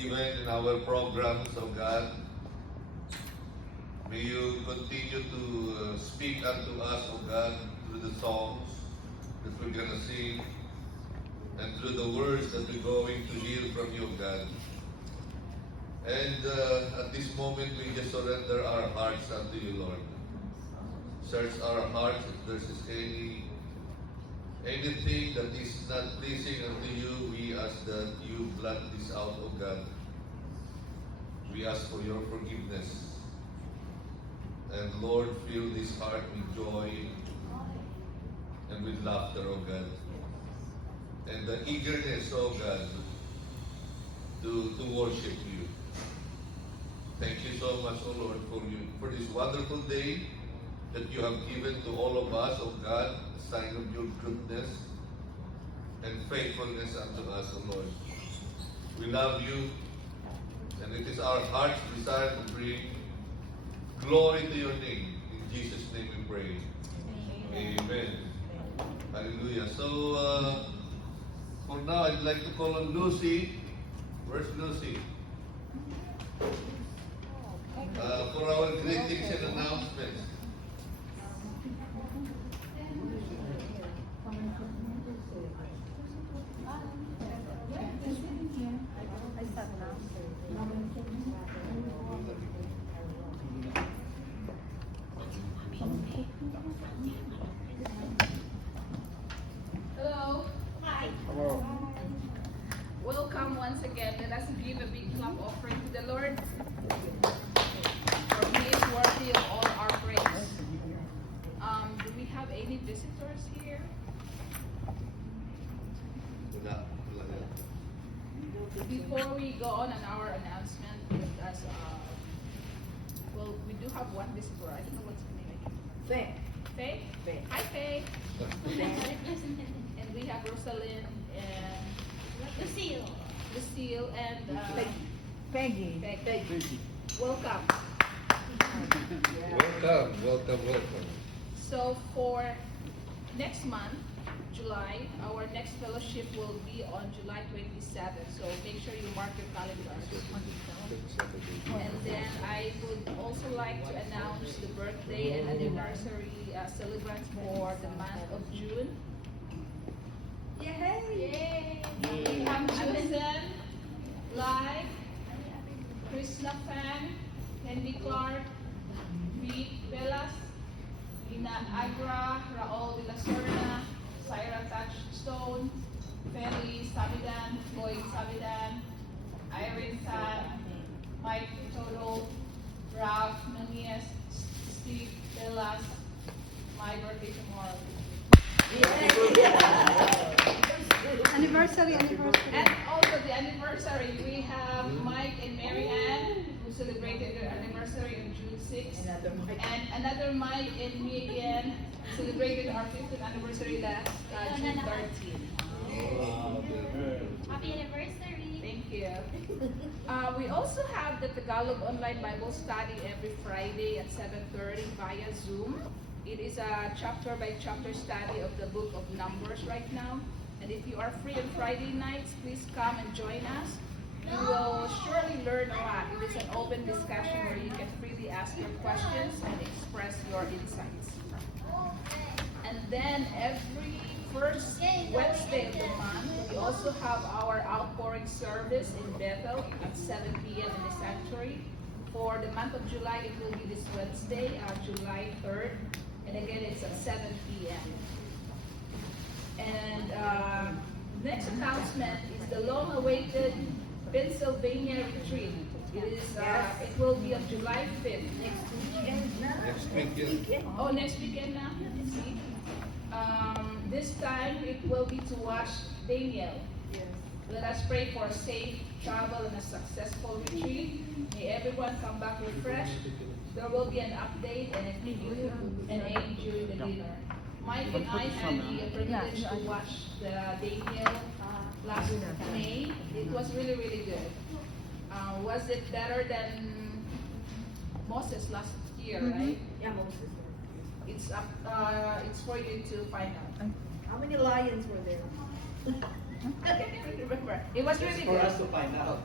even in our programs, oh God. May you continue to speak unto us, oh God, through the songs that we're going to sing and through the words that we're going to hear from you, God. And at this moment, we just surrender our hearts unto you, Lord. Search our hearts if there is anything that is not pleasing unto you. We ask that you blot this out, O God. We ask for your forgiveness. And Lord, fill this heart with joy and with laughter, O God. And the eagerness, O God, to worship you. Thank you so much, O Lord, for this wonderful day that you have given to all of us, O God, a sign of your goodness and faithfulness unto us, O Lord. We love you, and it is our heart's desire to bring glory to your name. In Jesus' name we pray. Amen. Hallelujah. So, for now, I'd like to call on Lucy. Where's Lucy? For our greetings and announcements. Hello. Hi. Hello. Welcome once again. Let us give a big clap offering to the Lord. For He is worthy of all our praise. Do we have any visitors here? Before we go on our announcement, let us, well, we do have one visitor. I don't know what's her name. Faye. Faye? Faye. Hi, Faye. And we have Rosalind and Lucille and Peggy. Peggy. Welcome. Welcome. So for next month, July, our next fellowship will be on July 27th. So make sure you mark your calendars. And then I would also like to announce the birthday and anniversary celebrants for the month of June. Yay! We have Allison, Lai, Krishna Fan, Henry Clark, Reed Velas, Lina Agra, Raul de la Serna, Syra Touchstone, Feli Sabidan, Boyd Sabidan, Irene San, Mike Toto, Ralph Nunez, Steve Velas. My birthday tomorrow. Anniversary. And also the anniversary, we have Mike and Mary Ann, who celebrated their anniversary on June 6th. And another Mike and me again celebrated our 5th anniversary last June 13th. Happy anniversary! Thank you. We also have the Tagalog Online Bible Study every Friday at 7:30 via Zoom. It is a chapter by chapter study of the book of Numbers right now. And if you are free on Friday nights, please come and join us. You will surely learn a lot. It is an open discussion where you can freely ask your questions and express your insights. And then every first Wednesday of the month, we also have our outpouring service in Bethel at 7 p.m. in the sanctuary. For the month of July, it will be this Wednesday, July 3rd. And again, it's at 7 p.m. And next announcement is the long-awaited Pennsylvania retreat. It will be on July 5th. Next weekend. Oh, next weekend now? See? This time it will be to watch Daniel. Let us pray for a safe travel and a successful retreat. May everyone come back refreshed. There will be an update and a preview and aim during the dinner. Mike and I had the privilege to watch the Daniel last May. It was really, really good. Was it better than Moses last year, right? Yeah, Moses. It's up. It's for you to find out. How many lions were there? I can't even remember. It was really For good. us to find out.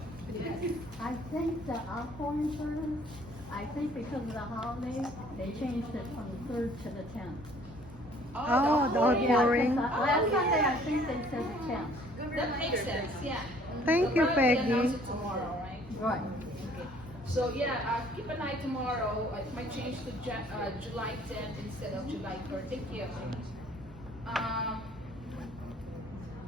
I think the outpouring service, I think because of the holiday, they changed it from the 3rd to the 10th. Oh, the outpouring. outpouring. Last Sunday, I think they said the 10th. That makes sense, yeah. Thank So you, probably Peggy. announce it tomorrow, right? Right. Okay. So yeah, keep an eye tomorrow. It might change to July 10th instead of July 3rd. Thank you.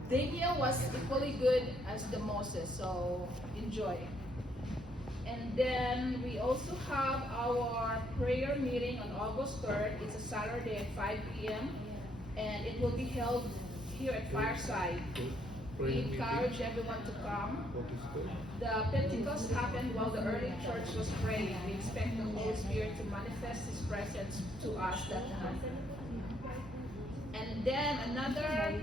Daniel was equally good as the Moses, so enjoy. And then we also have our prayer meeting on August 3rd. It's a Saturday at 5 p.m. and it will be held here at Fireside. We encourage everyone to come. The Pentecost happened while the early church was praying. We expect the Holy Spirit to manifest His presence to us that night. And then another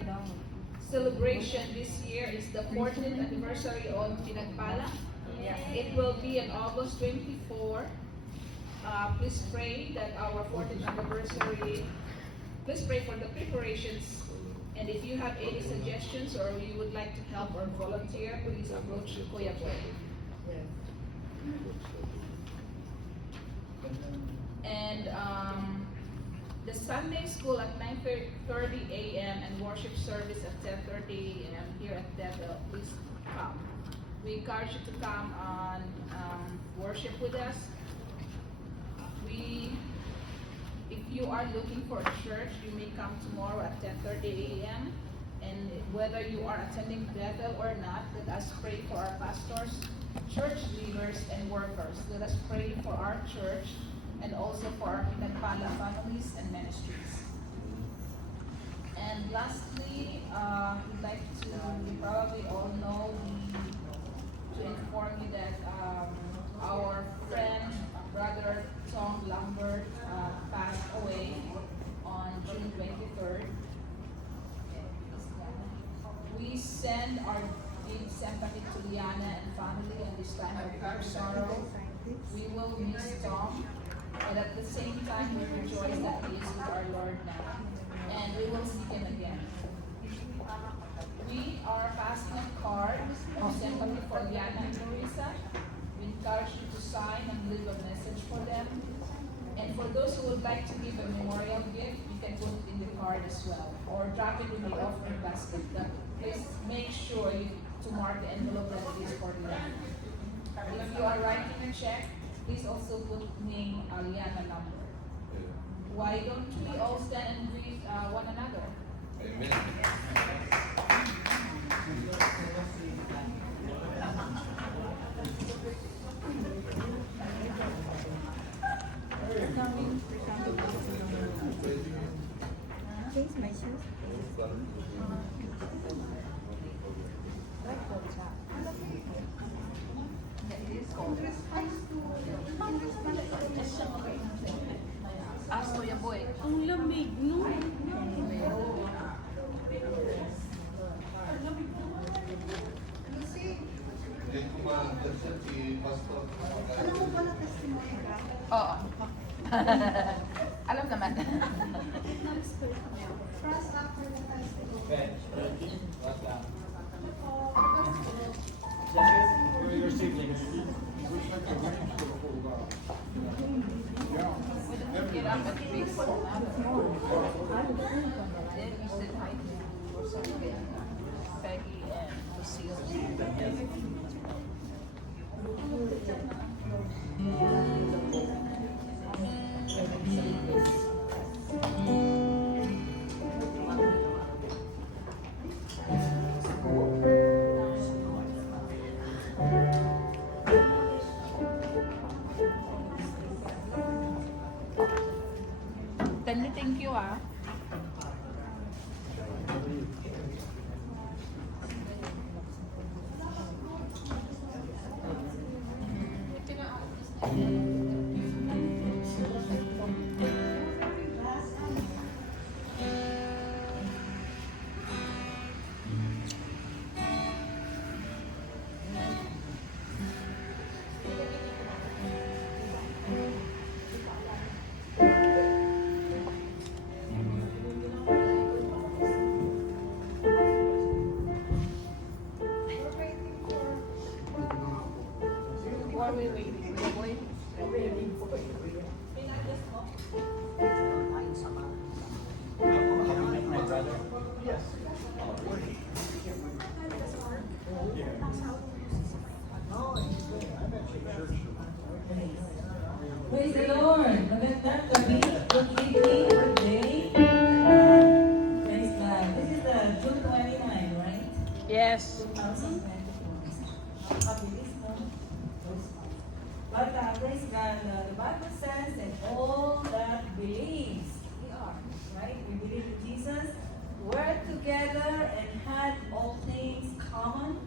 celebration this year is the 14th anniversary of Pinagpala. It will be on August 24. Please pray that our 14th anniversary, please pray for the preparations. And if you have any suggestions or you would like to help or volunteer, please approach Kuya Boy. And the Sunday school at 9:30 a.m. and worship service at 10:30 a.m. here at Bethel. Please come. We encourage you to come and worship with us. If you are looking for a church, you may come tomorrow at 10:30 a.m. And whether you are attending Bethel or not, let us pray for our pastors, church leaders, and workers. Let us pray for our church and also for our Pinagpala families and ministries. And lastly, we'd like to, you probably all know, to inform you that our friend, brother Tom Lambert, passed away on June 23rd. We send our deep sympathy to Liana and family in this time of deep sorrow. We will miss Tom, but at the same time we rejoice that he is with our Lord now, and we will see him again. We are passing a card of sympathy for Liana and Marisa. We encourage you to sign and leave a message for them. And for those who would like to give a memorial gift, you can put it in the card as well, or drop it in the offering basket. But please make sure to mark the envelope that it is for them. If you are writing a check, please also put name Liana number. Why don't we all stand and greet one another? Amen. Change my shoes. Ask Kuya Boy. Ang lamig, no? Hindi ko ma-dasal si Pastor. Alam mo pala testimony ka? Oo. Alam naman. Trust after the testimony. Get up and speak for another. Then we said hi to Peggy and Lucille. Thank you, ah. before we wait for the boy. Praise the Lord! Magandang gabi, good evening, good day. Praise God. This is the June 29, right? Yes. 2024. Kabilis, no? But praise God, the Bible says that all that believes, we are, right? We believe in Jesus, were together and had all things common,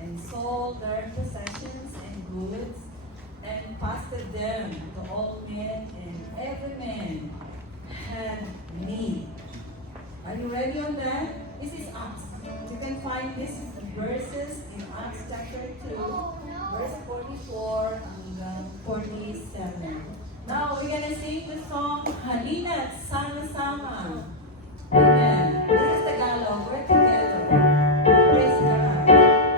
and sold their possessions and goods, and passed them to all men, and every man had need. Are you ready on that? This is Acts. You can find these verses in Acts chapter 2, verse 44 and 47. Now we're gonna sing the song Halina't Sama-sama. Amen. This is Tagalog. We're together. Praise God. Sama-sama.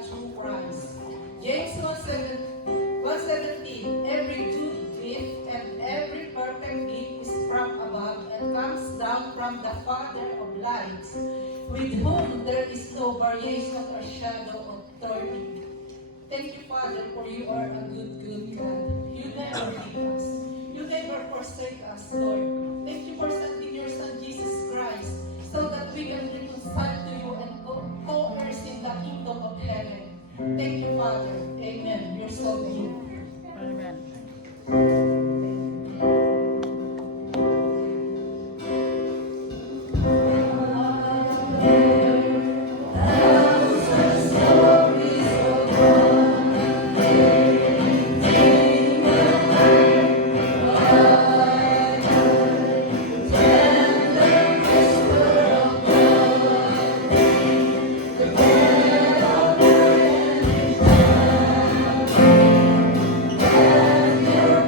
God through Christ. James 1:17, every good gift and every perfect gift is from above and comes down from the Father of lights, with whom there is no variation or shadow of turning. Thank you, Father, for you are a good, good God. You never leave us. You never forsake us, Lord. Thank you for sending your Son, Jesus Christ, so that we can reconcile to you and co-heirs in the kingdom of heaven. Thank you, Father. Amen. You're so good. Amen. Your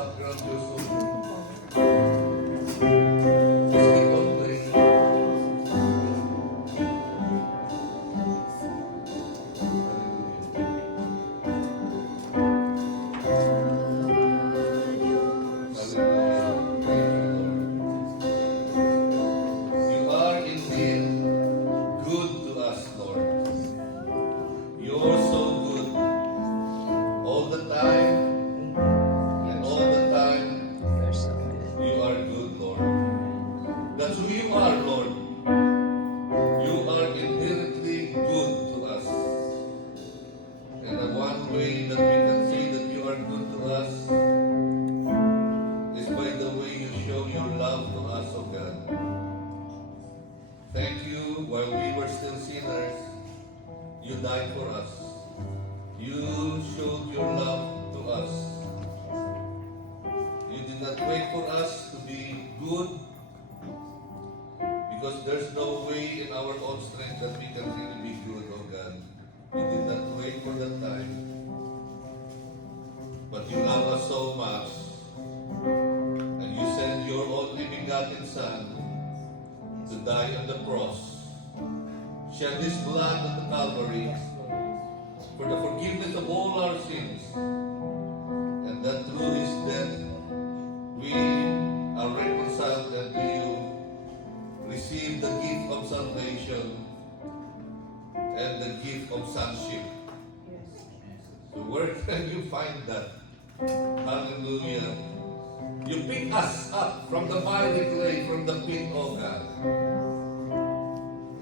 background, Joseph. Just keep on playing. You are indeed good to us, Lord. You're so good all the time, and all the time you are good, Lord. That's who you are, Lord. You are inherently good to us. And the one way that we can say that you are good to us is by the way you show your love to us, O God. Thank you, while we were still sinners, you died for us. You showed your love to us. You did not wait for us to be good, because there's no way in our own strength that we can really be good, oh God. You did not wait for that time. But you love us so much, and you sent your only begotten Son to die on the cross, shed his blood on the Calvary for the forgiveness of all our sins, and that through his death we are reconciled unto you, receive the gift of salvation and the gift of sonship. So where can you find that? Hallelujah. You pick us up from the miry clay, from the pit, O God.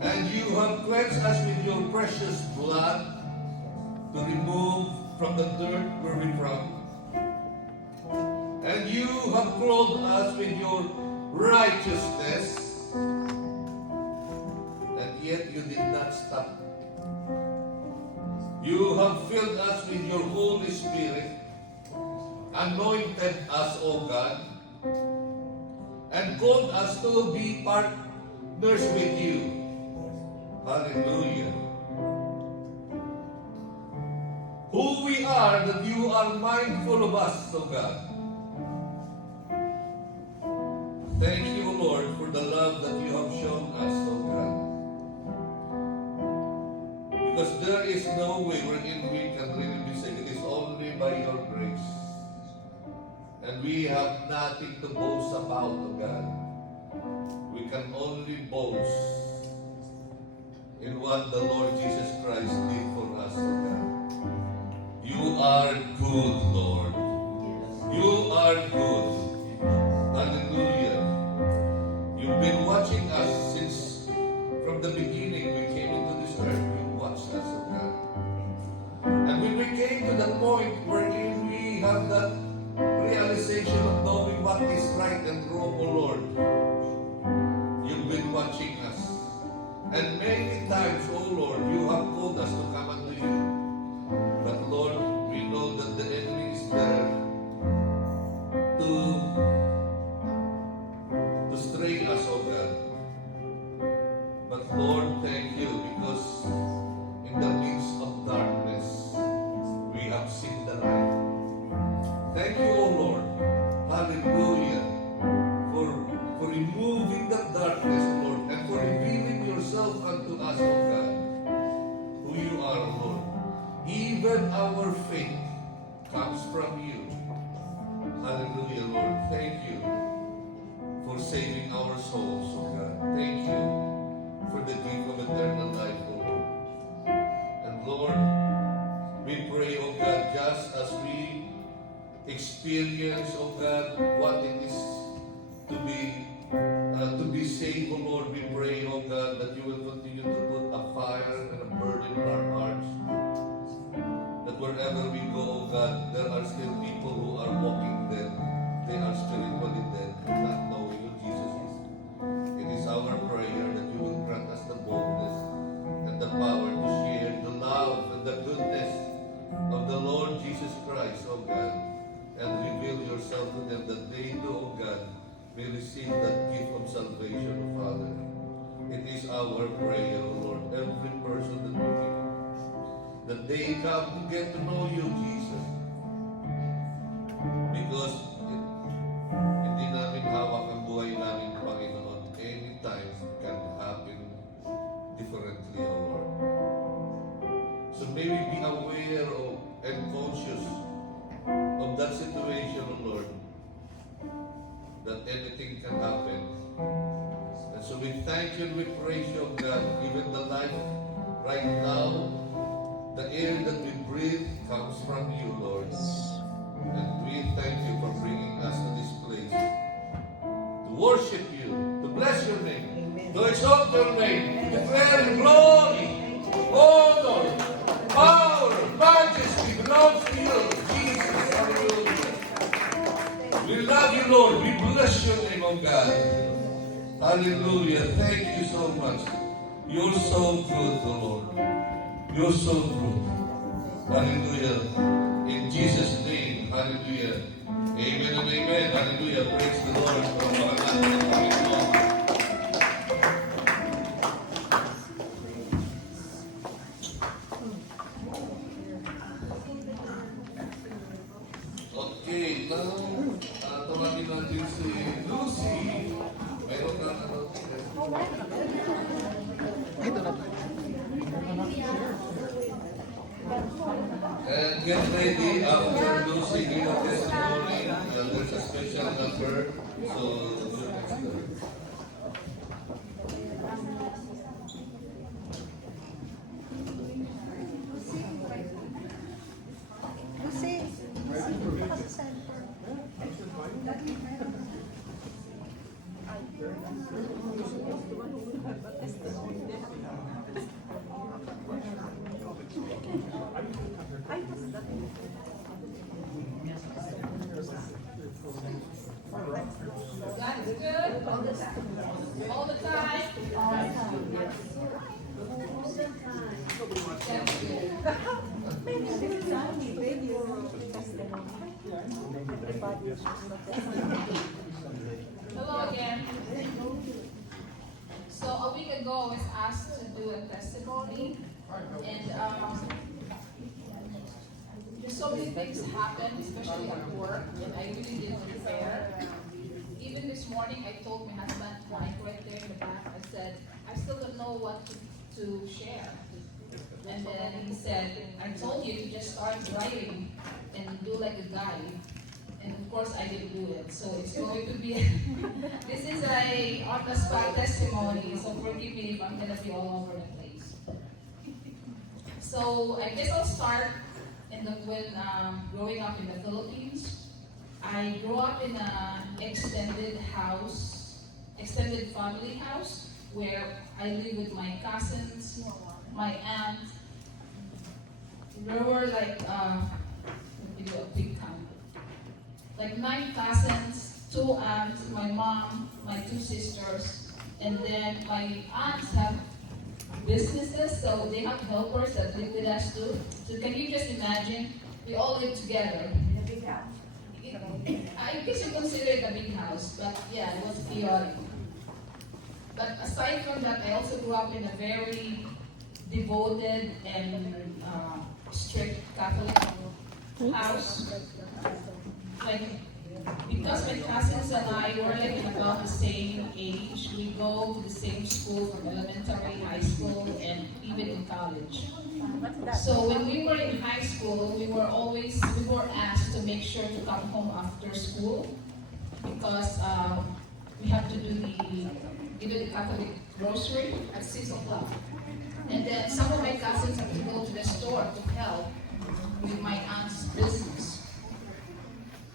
And you have cleansed us with your precious blood to remove from the dirt where we from. And you have clothed us with your righteousness. And yet you did not stop. You have filled us with your Holy Spirit, anointed us, O God, and called us to be partners with you. Hallelujah. Who we are, that you are mindful of us, O God. Thank you, Lord, for the love that you have shown us, O God. Because there is no way wherein we can really be saved. It is only by your grace. And we have nothing to boast about, O God. We can only boast in what the Lord Jesus Christ did for us, O God. You are good, Lord. You are good. Hallelujah. You've been watching us since from the beginning we came into this earth. You watched us, O God. And when we came to that point wherein we have that realization of knowing what is right and wrong, O Lord, you've been watching us. And many times, O Lord, you have called us to come unto you. But Lord, we know that the enemy is there to stray us, O God. But Lord, thank you, because in the midst of darkness, we have seen the light. Thank you, O Lord. Hallelujah. For removing the darkness, O Lord, and for revealing yourself unto us, O God, who you are, O Lord. Even our faith comes from you. Hallelujah, Lord. Thank you for saving our souls, O God. Thank you for the gift of eternal life, O Lord. And Lord, we pray, O God, just as we experience, O God, what it is to be saved, O Lord, we pray, O God, that you will continue to put a fire and a burden in our hearts. That wherever we go, O God, there are still people who are walking dead. They are spiritually dead, not knowing who Jesus is. It is our prayer that you will grant us the boldness and the power to share the love and the goodness of the Lord Jesus Christ, O God, and reveal yourself to them, that they too, O God, may receive that gift of salvation, O Father. It is our prayer, O Lord, every person that we meet, that they come to get to know you, Jesus. Because that anything can happen. And so we thank you and we praise you, God, even the life right now, the air that we breathe comes from you, Lord. And we thank you for bringing us to this place to worship you, to bless your name, to exalt your name, to declare glory, honor, power, majesty belongs to you, Jesus. Hallelujah. We love you, Lord. We bless your name, oh God. Hallelujah. Thank you so much. You're so good, oh Lord. You're so good. Hallelujah. In Jesus' name, hallelujah. Amen and amen. Hallelujah. Praise the Lord. Okay, now, tawagin natin si Lucy. Meron na ano? And get ready after Lucy give a testimony. There's a special number. So, do next time. God is good all the time. All the time. Hello again. So a week ago I was asked to do a testimony, and just so many things happened, especially at work, and I really didn't prepare. Even this morning, I told my husband, Mike, right there in the back, I said, I still don't know what to share. And then he said, I told you to just start writing and do like a guide. And of course, I didn't do it. So it's going to be, this is a on-the-spot testimony, so forgive me if I'm going to be all over the place. So I guess I'll start when growing up in the Philippines. I grew up in an extended family house, where I live with my cousins, my aunt. There were like, let me do a quick count. Like 9 cousins, 2 aunts, my mom, my 2 sisters, and then my aunts have businesses, so they have helpers that live with us too. So can you just imagine, we all live together. I guess you consider it a big house, but yeah, it was chaotic. But aside from that, I also grew up in a very devoted and strict Catholic house. Like, because my cousins and I were like about the same age, we go to the same school from elementary, high school, and even in college. So when we were in high school, we were asked to make sure to come home after school because we have to do the Catholic grocery at 6 o'clock. And then some of my cousins have to go to the store to help with my aunt's business.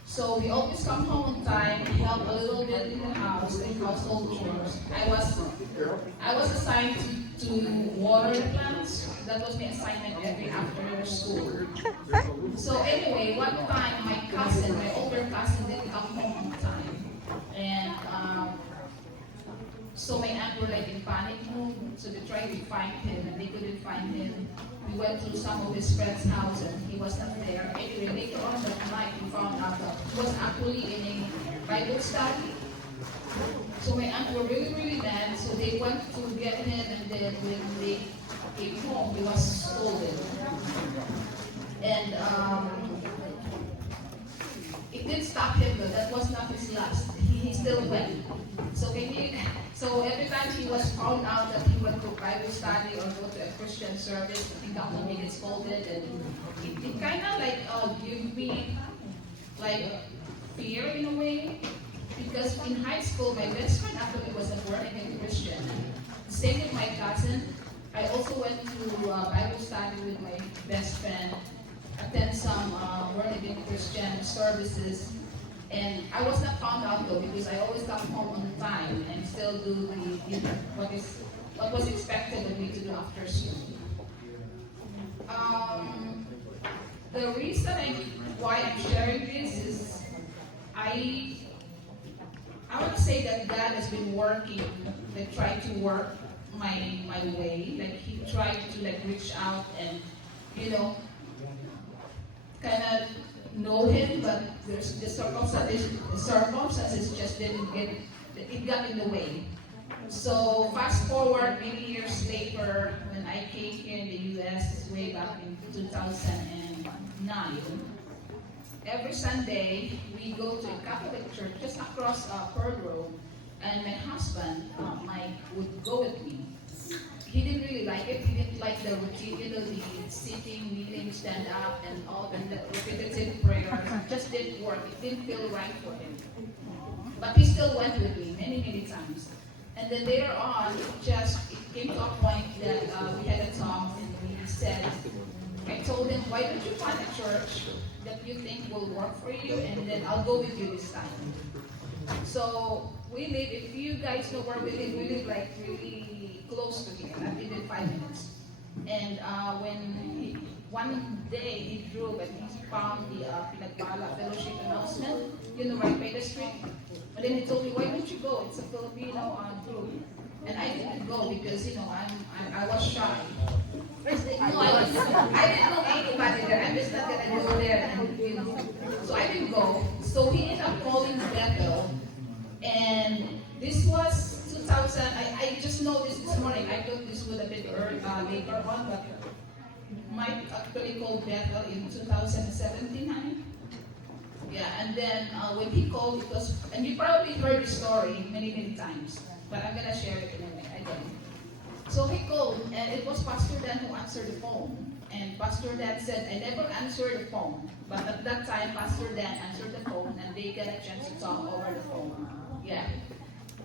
So we always come home on time, help a little bit in the house, like household chores. I was assigned to water the plants. That was my assignment every after school. So anyway, one time my older cousin didn't come home on time. And so my aunt were like in panic mode, so they tried to find him and they couldn't find him. We went to some of his friends' house and he was not there. Anyway, later on that night we found out that he was actually in a Bible study. So my aunt were really, really mad, so they went to get him, and then when they came home, he was scolded. And it didn't stop him, but that was not his last. He still went. So every time he was found out that he went to Bible study or go to a Christian service, he got to get scolded, and it kind of like gave me like fear in a way, Because in high school, my best friend actually was a born-again Christian. Same with my cousin. I also went to Bible study with my best friend, attend some born-again Christian services. And I was not found out though because I always come home on time and still do what was expected of me to do after school. The reason why I'm sharing this is I want to say that God has been working, like trying to work my way. Like He tried to like reach out and kind of know Him, but there's the circumstances just didn't get it got in the way. So fast forward many years later, when I came here in the U.S. way back in 2009. Every Sunday, we go to a Catholic church just across Pearl Road, and my husband, Mike, would go with me. He didn't really like it. He didn't like the routine, the sitting, kneeling, stand up, and all the repetitive prayers. It just didn't work. It didn't feel right for him. But he still went with me many, many times. And then later on, it came to a point that we had a talk, and we said, I told him, why don't you find a church that you think will work for you, and then I'll go with you this time. So we live, if you guys know where we live like really close to here, not even 5 minutes. And one day he drove and he found the Pinagbala Fellowship announcement, right by the street. And then he told me, why don't you go? It's a Filipino group. And I didn't go because, I was shy. I didn't know anybody there. I'm just not gonna go there, so I didn't go. So he ended up calling Bethel, and this was 2000. I just know this morning. I thought this would have been later on, but Mike actually called Bethel in 2017, honey. Yeah, and then when he called, it was, and you probably heard the story many, many times, but I'm gonna share it anyway. I don't. So he called, and it was Pastor Dan who answered the phone. And Pastor Dan said, I never answered the phone. But at that time, Pastor Dan answered the phone, and they got a chance to talk over the phone. Yeah.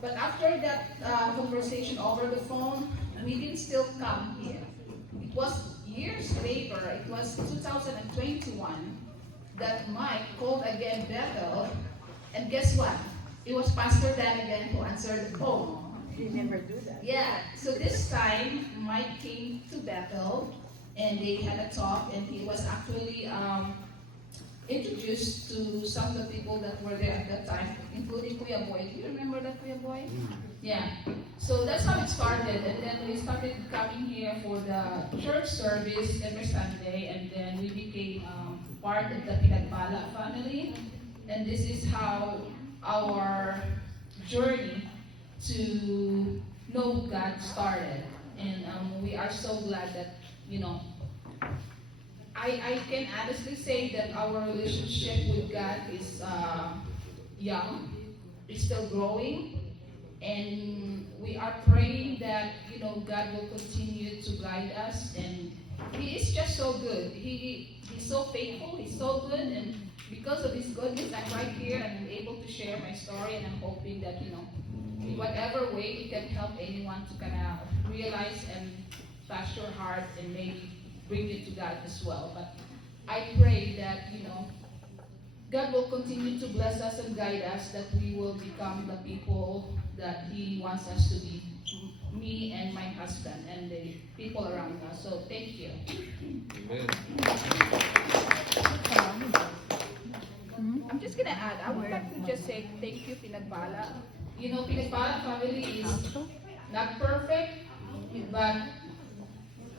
But after that conversation over the phone, we didn't still come here. It was years later, it was 2021, that Mike called again Bethel, and guess what? It was Pastor Dan again who answered the phone. You never do that. Yeah, so this time, Mike came to Bethel, and they had a talk, and he was actually introduced to some of the people that were there at that time, including Kuya Boy. Do you remember that, Kuya Boy? Yeah. So that's how it started, and then we started coming here for the church service every Sunday, and then we became part of the Pinagbala family, and this is how our journey to know God started. And we are so glad that, I can honestly say that our relationship with God is young, it's still growing, and we are praying that, God will continue to guide us, and He is just so good. He's so faithful, He's so good, and because of His goodness, I'm right here and I'm able to share my story, and I'm hoping that, in whatever way it can help anyone to kind of realize and touch your heart and maybe bring you to God as well. But I pray that, God will continue to bless us and guide us, that we will become the people that He wants us to be, me and my husband and the people around us. So thank you. Amen. I'm just gonna add, I would like to just say thank you, Pinagbala. Pinagbala family is not perfect, but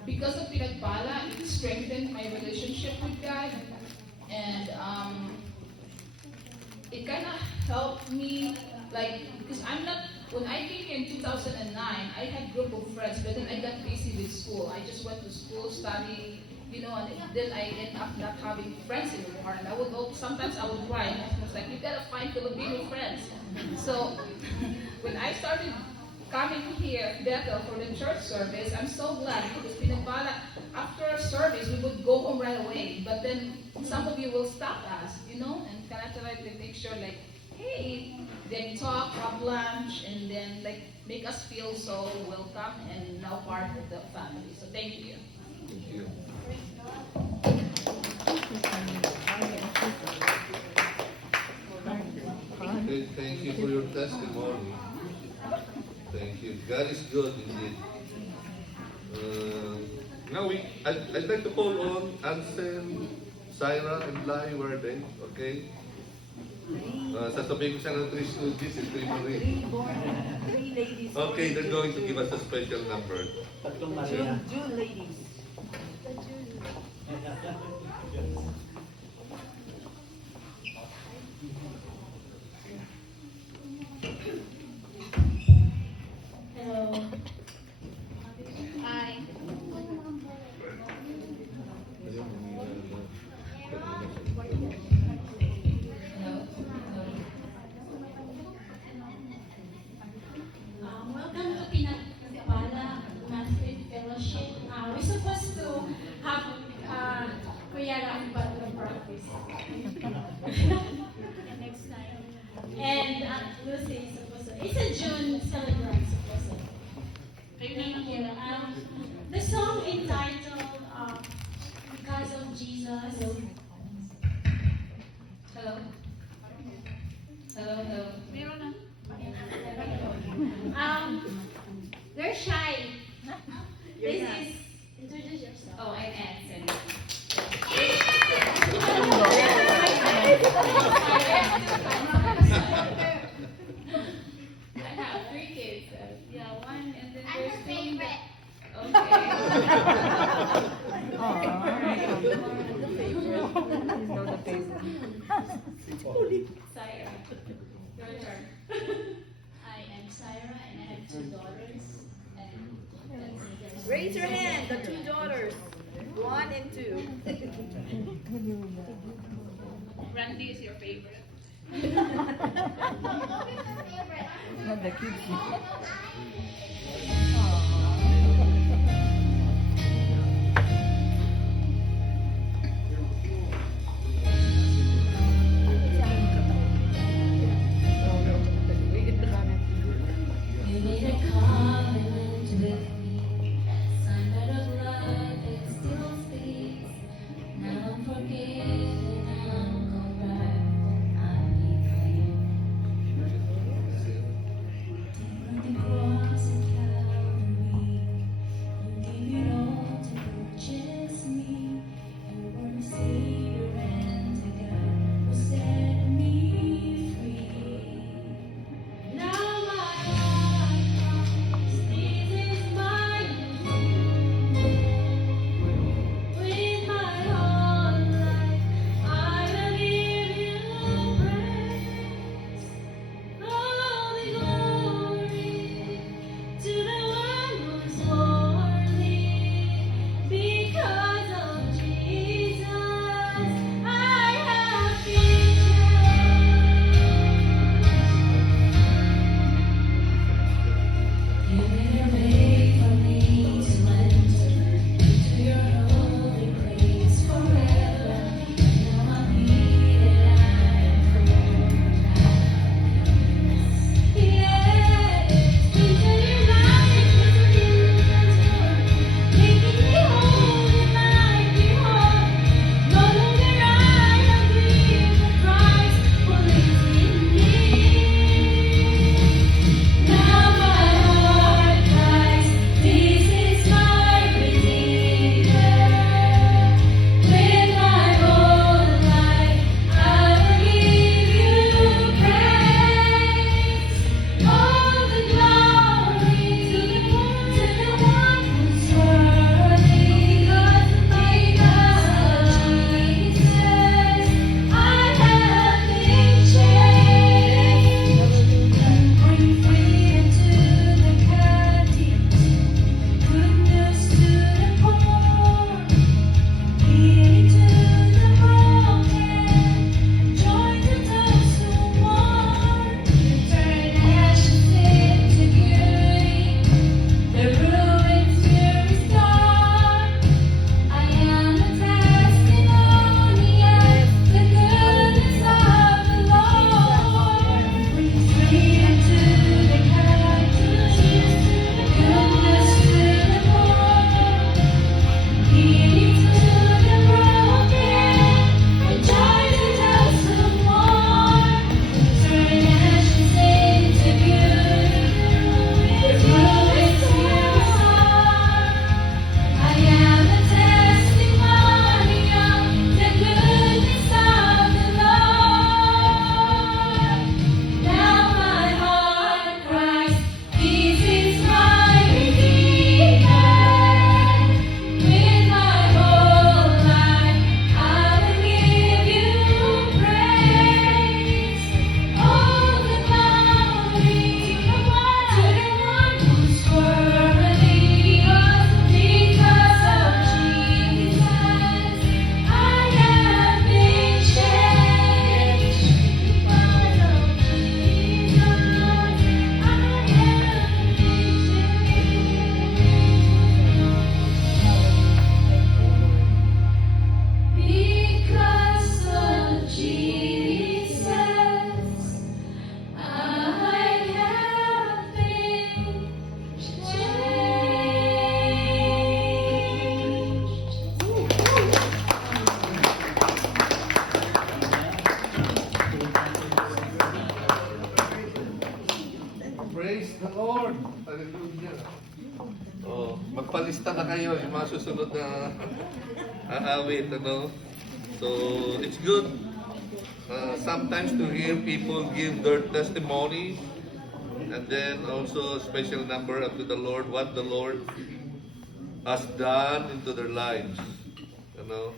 because of Pinagbala, it strengthened my relationship with God, and it kind of helped me, because when I came here in 2009, I had a group of friends, but then I got busy with school. I just went to school, study, and then I ended up not having friends anymore. And sometimes I would cry, and I was like, you gotta find Filipino friends. So when I started coming here, Bethel, for the church service, I'm so glad, because Pinagbala, after a service, we would go home right away. But then some of you will stop us, and kind of try to make sure, hey, then talk, have lunch, and then like make us feel so welcome and now part of the family. So thank you. Thank you. Thank you for your testimony. Thank you. God is good indeed. Now I'd like to call on Ansen, Syra, and Lai. Where are they? Okay. Sasabihin ko siya ng 3 stooges and 3 Marie. Three ladies. Okay, they're going to give us a special number. Tatlong Maria. June ladies. Hello. Hi. Welcome to Pinagpala Master Fellowship. We're supposed to have Kuyara Battle practice next time. And Lucy is supposed to. It's a June celebrant supposed to. Thank you. The song entitled Because of Jesus. Hello. Hello, hello. Meron na. They're shy. This is introduce yourself. Oh, I'm Anson. I have 3 kids. Yeah, one, and then I'm there's her favorite. Okay. Syra, your turn. I am Syra and I have 2 daughters. And Raise your hand, the 2 daughters. 1 and 2. Randy is your favorite. Not the kids. You made a covenant with me, sign by the blood it still speaks. Now I'm forgiven, I'm come back, I'm clean. Take the cross and the Lord. Hallelujah. Oh, magpalista na kayo yung mga susunod na aawit, ano? So, it's good sometimes to hear people give their testimony, and then also a special number unto the Lord, what the Lord has done into their lives, you know?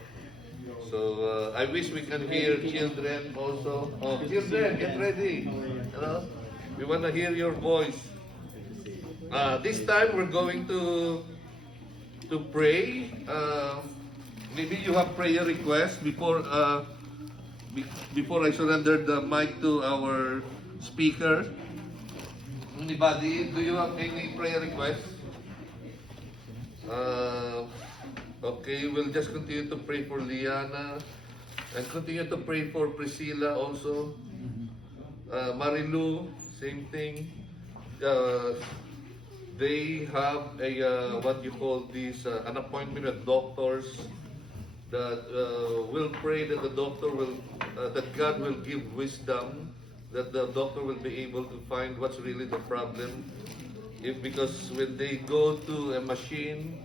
So, I wish we can hear children also. Oh, children, get ready. You know? We want to hear your voice. This time we're going to pray. Maybe you have prayer requests before before I surrender the mic to our speaker. Anybody? Do you have any prayer requests? Okay, we'll just continue to pray for Liana and continue to pray for Priscilla also. Marilu, same thing. They have a what you call this an appointment with doctors that will pray that the doctor will that God will give wisdom, that the doctor will be able to find what's really the problem. Because when they go to a machine,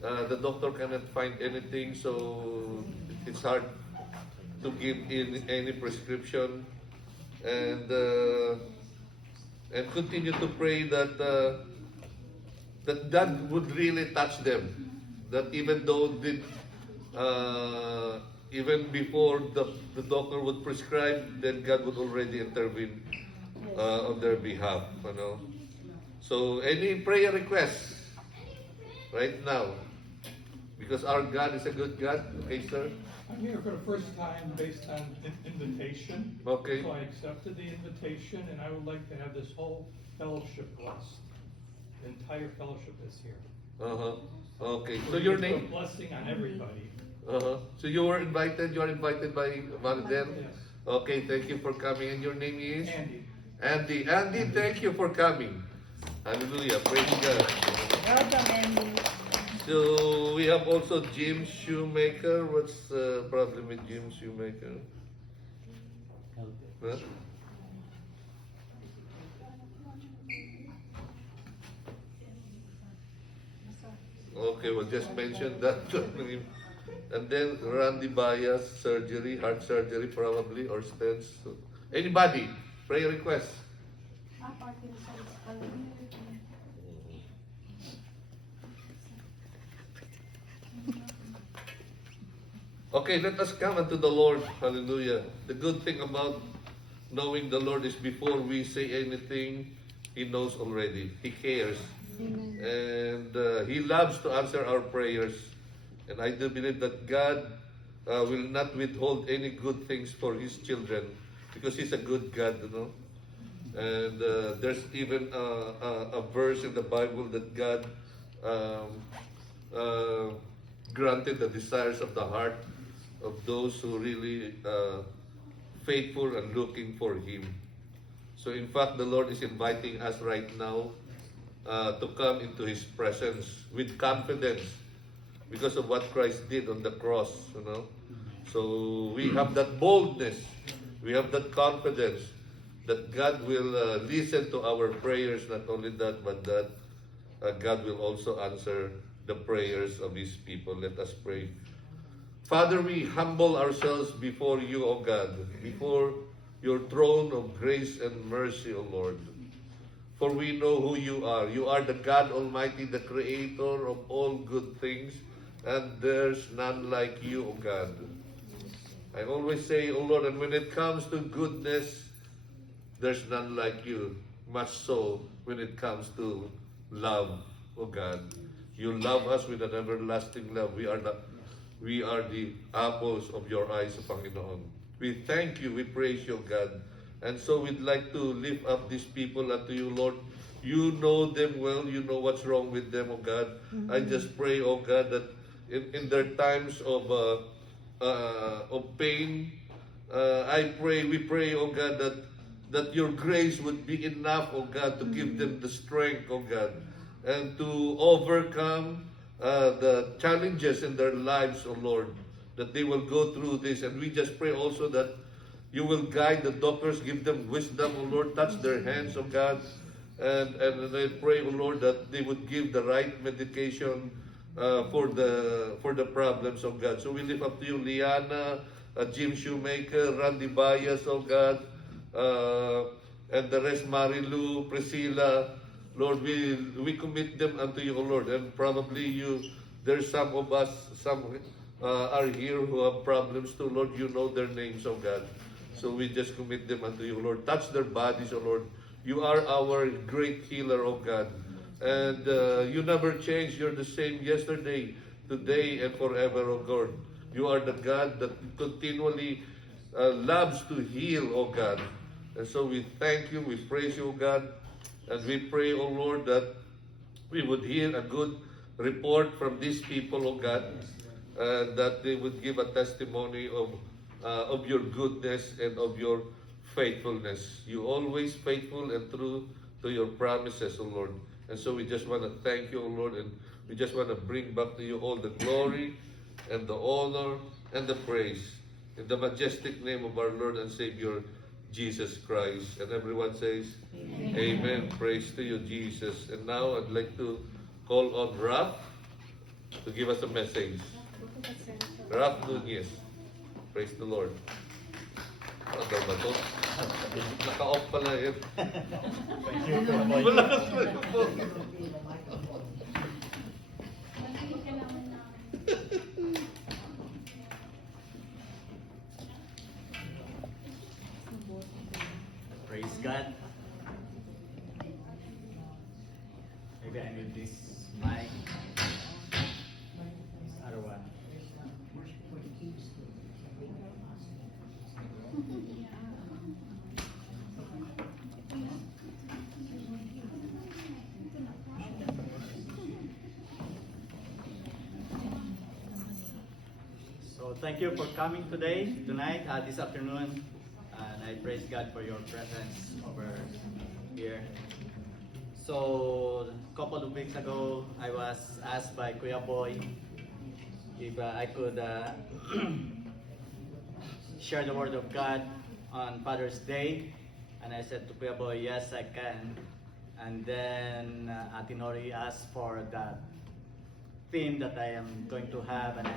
the doctor cannot find anything, so it's hard to give in any prescription, and continue to pray that that God would really touch them, that even though even before the doctor would prescribe, then God would already intervene on their behalf, you know. So any prayer requests right now? Because our God is a good God. Okay, sir? I'm here for the first time based on invitation. Okay. So I accepted the invitation, and I would like to have this whole fellowship blessed. The entire fellowship is here. Okay. So your Put a name? blessing on everybody. So you were invited. You are invited by Valden. Yes. Okay. Thank you for coming. And your name is? Andy. Andy. Andy, thank you for coming. Hallelujah. Praise God. Welcome, Andy. So we have also Jim Shoemaker. What's the problem with Jim Shoemaker? Huh? Okay, we'll just mention that. And then Randy Bias, surgery, heart surgery probably, or stents. So, anybody? Prayer request? Okay, let us come unto the Lord. Hallelujah. The good thing about knowing the Lord is before we say anything, He knows already. He cares. And He loves to answer our prayers. And I do believe that God will not withhold any good things for His children, because He's a good God, you know. And there's even a verse in the Bible that God granted the desires of the heart of those who really faithful and looking for Him. So in fact, the Lord is inviting us right now to come into His presence with confidence because of what Christ did on the cross, you know. So we have that boldness, we have that confidence that God will listen to our prayers. Not only that, but that God will also answer the prayers of His people. Let us pray. Father, we humble ourselves before You, O God, before Your throne of grace and mercy, O Lord. For we know who You are. You are the God Almighty, the Creator of all good things, and there's none like You, O God. I always say, O Lord, and when it comes to goodness, there's none like You. Much so when it comes to love, O God. You love us with an everlasting love. We are the apples of Your eyes, Panginoon. We thank You, we praise You, God. And so we'd like to lift up these people unto You, Lord. You know them well. You know what's wrong with them, oh God. I just pray, oh God, that in their times of pain, we pray, oh God, that Your grace would be enough, oh God, to give them the strength, oh God, and to overcome the challenges in their lives, oh Lord, that they will go through this. And we just pray also that You will guide the doctors, give them wisdom, oh Lord, touch their hands, oh God, And I pray, O Lord, that they would give the right medication for the problems, oh God. So we lift up to you, Liana, Jim Shoemaker, Randy Bayas, oh God, and the rest, Marilu, Priscilla. Lord, we commit them unto you, O Lord, and probably there's some of us, some are here who have problems too, Lord. You know their names, oh God. So we just commit them unto you, Lord. Touch their bodies, oh Lord. You are our great healer, oh God. And you never change. You're the same yesterday, today, and forever, oh God. You are the God that continually loves to heal, oh God. And so we thank you, we praise you, oh God. And we pray, oh Lord, that we would hear a good report from these people, oh God, that they would give a testimony of your goodness and of your faithfulness. You always faithful and true to your promises, oh Lord. And so we just want to thank you, oh Lord, and we just want to bring back to you all the glory and the honor and the praise in the majestic name of our Lord and Savior, Jesus Christ. And everyone says, Amen. Praise to you, Jesus. And now I'd like to call on Raph to give us a message. Raph Nunez. Praise the Lord. Ano daw ba ito? Naka-off pala yun. Malakas pa yung phone. Praise God. Maybe I need this mic. This other one. So thank you for coming tonight, this afternoon. And I praise God for your presence over here. So, a couple of weeks ago, I was asked by Kuya Boy if I could share the Word of God on Father's Day. And I said to Kuya Boy, yes, I can. And then Ate Nori asked for the theme that I am going to have, and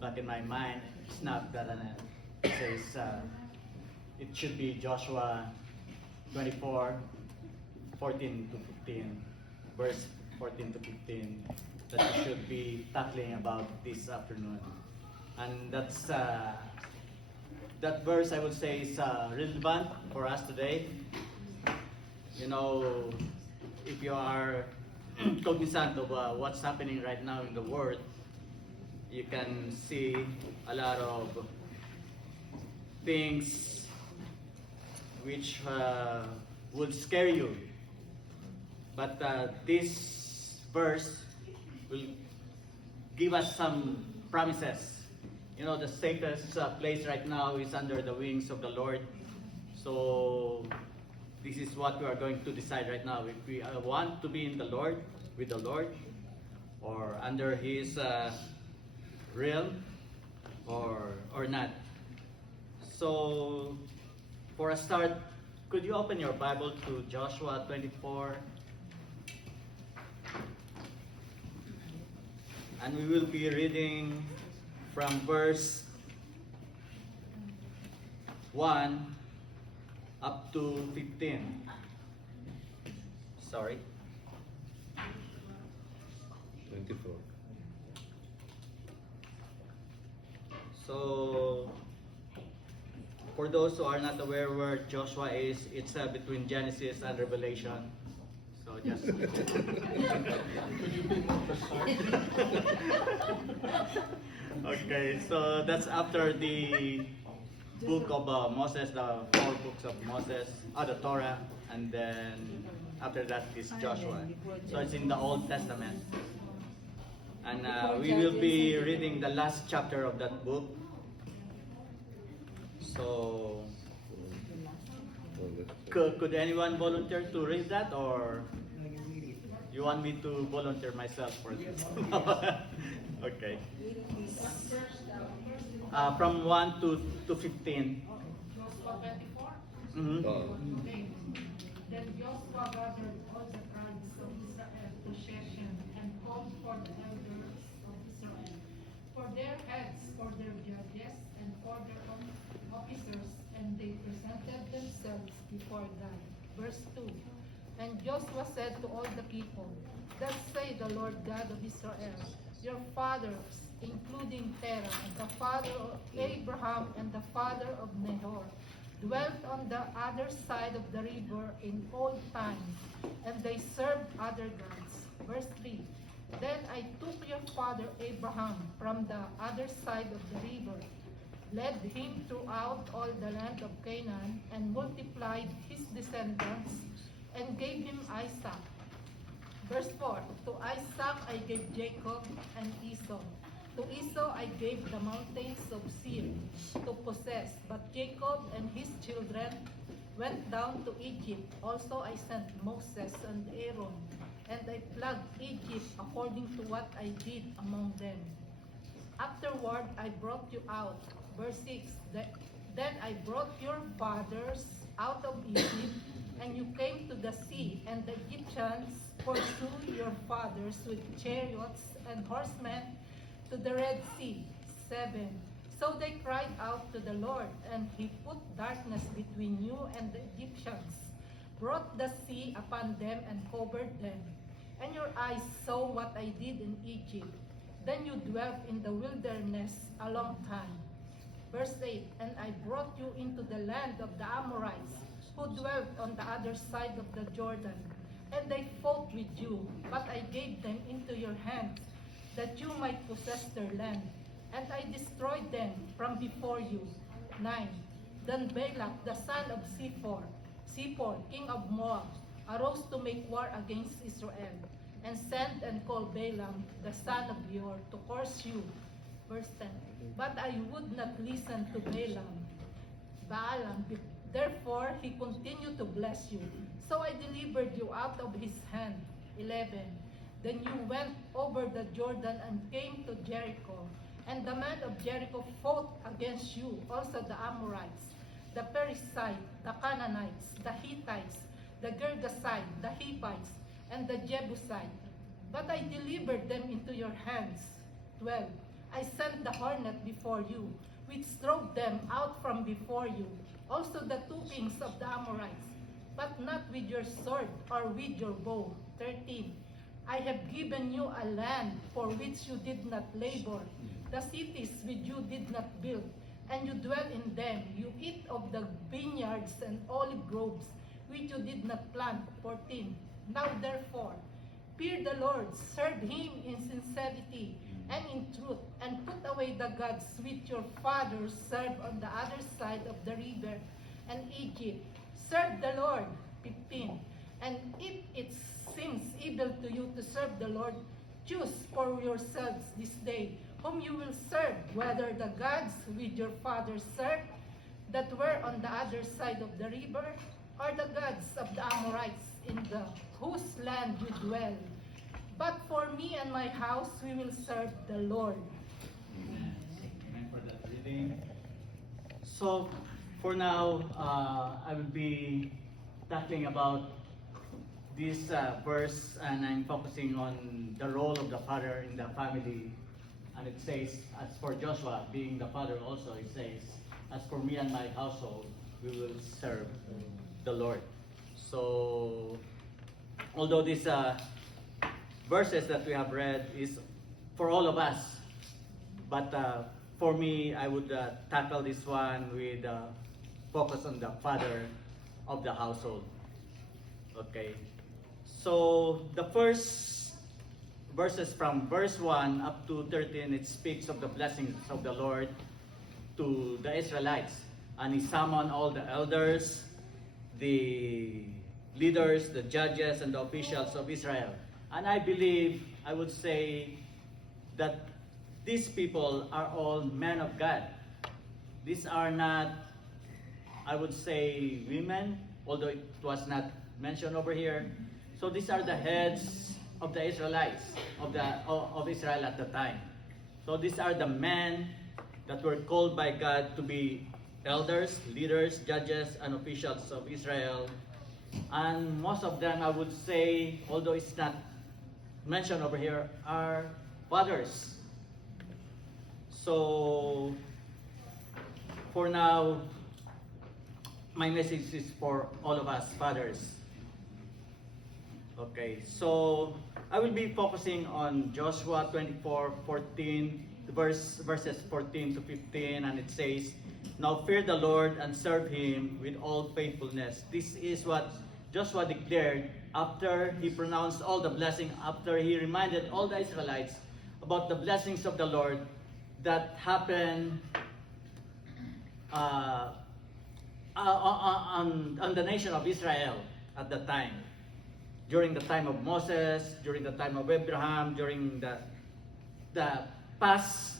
back in my mind, snapped that, and it says, it should be Joshua 24, 14 to 15, verse 14 to 15, that we should be tackling about this afternoon. And that's that verse, I would say, is relevant for us today. You know, if you are cognizant of what's happening right now in the world, you can see a lot of things which would scare you. But this verse will give us some promises. You know, the safest place right now is under the wings of the Lord. So this is what we are going to decide right now. If we want to be in the Lord, with the Lord, or under His realm, or not. So, for a start, could you open your Bible to Joshua 24? And we will be reading from verse 1 up to 15. Sorry. 24. So, for those who are not aware where Joshua is, it's between Genesis and Revelation. So just Could you be more precise? okay. So that's after the book of Moses, the 4 books of Moses, the Torah, and then after that is Joshua. So it's in the Old Testament. And we will be reading the last chapter of that book. So, could anyone volunteer to read that, or you want me to volunteer myself for this? Okay. From 1 to 15. Mm-hmm. Then Joshua gathered all the tribes of Israel to Shechem and called for the elders of Israel, for their heads, for their judges, and for their officers, and they presented themselves before God. Verse 2. And Joshua said to all the people, Thus say the Lord God of Israel, your fathers, including Terah, and the father of Abraham and the father of Nahor, dwelt on the other side of the river in old times, and they served other gods. Verse 3. Then I took your father Abraham from the other side of the river, led him throughout all the land of Canaan, and multiplied his descendants, and gave him Isaac. Verse 4. To Isaac I gave Jacob and Esau. To Esau I gave the mountains of Seir to possess, but Jacob and his children went down to Egypt. Also I sent Moses and Aaron, and I plagued Egypt according to what I did among them. Afterward I brought you out. Verse 6. Then I brought your fathers out of Egypt, and you came to the sea, and the Egyptians pursued your fathers with chariots and horsemen to the Red Sea. 7. So they cried out to the Lord, and he put darkness between you and the Egyptians, brought the sea upon them and covered them. And your eyes saw what I did in Egypt. Then you dwelt in the wilderness a long time. Verse 8. And I brought you into the land of the Amorites, who dwelt on the other side of the Jordan. And they fought with you, but I gave them into your hands, that you might possess their land. And I destroyed them from before you. 9. Then Balak, the son of Zippor, king of Moab, arose to make war against Israel, and sent and called Balaam, the son of Beor, to curse you. Verse 10. But I would not listen to Balaam. Therefore he continued to bless you. So I delivered you out of his hand. 11. Then you went over the Jordan and came to Jericho. And the men of Jericho fought against you, also the Amorites, the Perizzites, the Canaanites, the Hittites, the Girgashites, the Hivites, and the Jebusites. But I delivered them into your hands. 12. I sent the hornet before you, which drove them out from before you, also the 2 kings of the Amorites, but not with your sword or with your bow. 13. I have given you a land for which you did not labor, the cities which you did not build, and you dwell in them. You eat of the vineyards and olive groves which you did not plant. 14. Now therefore, fear the Lord, serve him in sincerity and in truth, and put away the gods which your fathers served on the other side of the river and Egypt. Serve the Lord. 15. And if it seems evil to you to serve the Lord, choose for yourselves this day whom you will serve, whether the gods which your fathers served that were on the other side of the river, or the gods of the Amorites in whose land you dwell. But for me and my house, we will serve the Lord. Amen. Amen for that reading. So, for now, I will be talking about this verse, and I'm focusing on the role of the father in the family. And it says, as for Joshua, being the father also, it says, as for me and my household, we will serve the Lord. So, although these verses that we have read is for all of us, but for me, I would tackle this one with focus on the father of the household. Okay, so the first verses from verse 1 up to 13, it speaks of the blessings of the Lord to the Israelites. And he summoned all the elders, the leaders, the judges, and the officials of Israel. And I believe, I would say, that these people are all men of God. These are not, I would say, women, although it was not mentioned over here. So these are the heads of the Israelites, of Israel at the time. So these are the men that were called by God to be elders, leaders, judges, and officials of Israel And most of them, I would say, although it's not mentioned over here, are fathers. So, for now, my message is for all of us fathers. Okay, so I will be focusing on Joshua 24:14, verses 14 to 15, and it says, "Now fear the Lord and serve Him with all faithfulness." This is what Joshua declared after he pronounced all the blessing, after he reminded all the Israelites about the blessings of the Lord that happened on the nation of Israel at the time. During the time of Moses, during the time of Abraham, during the past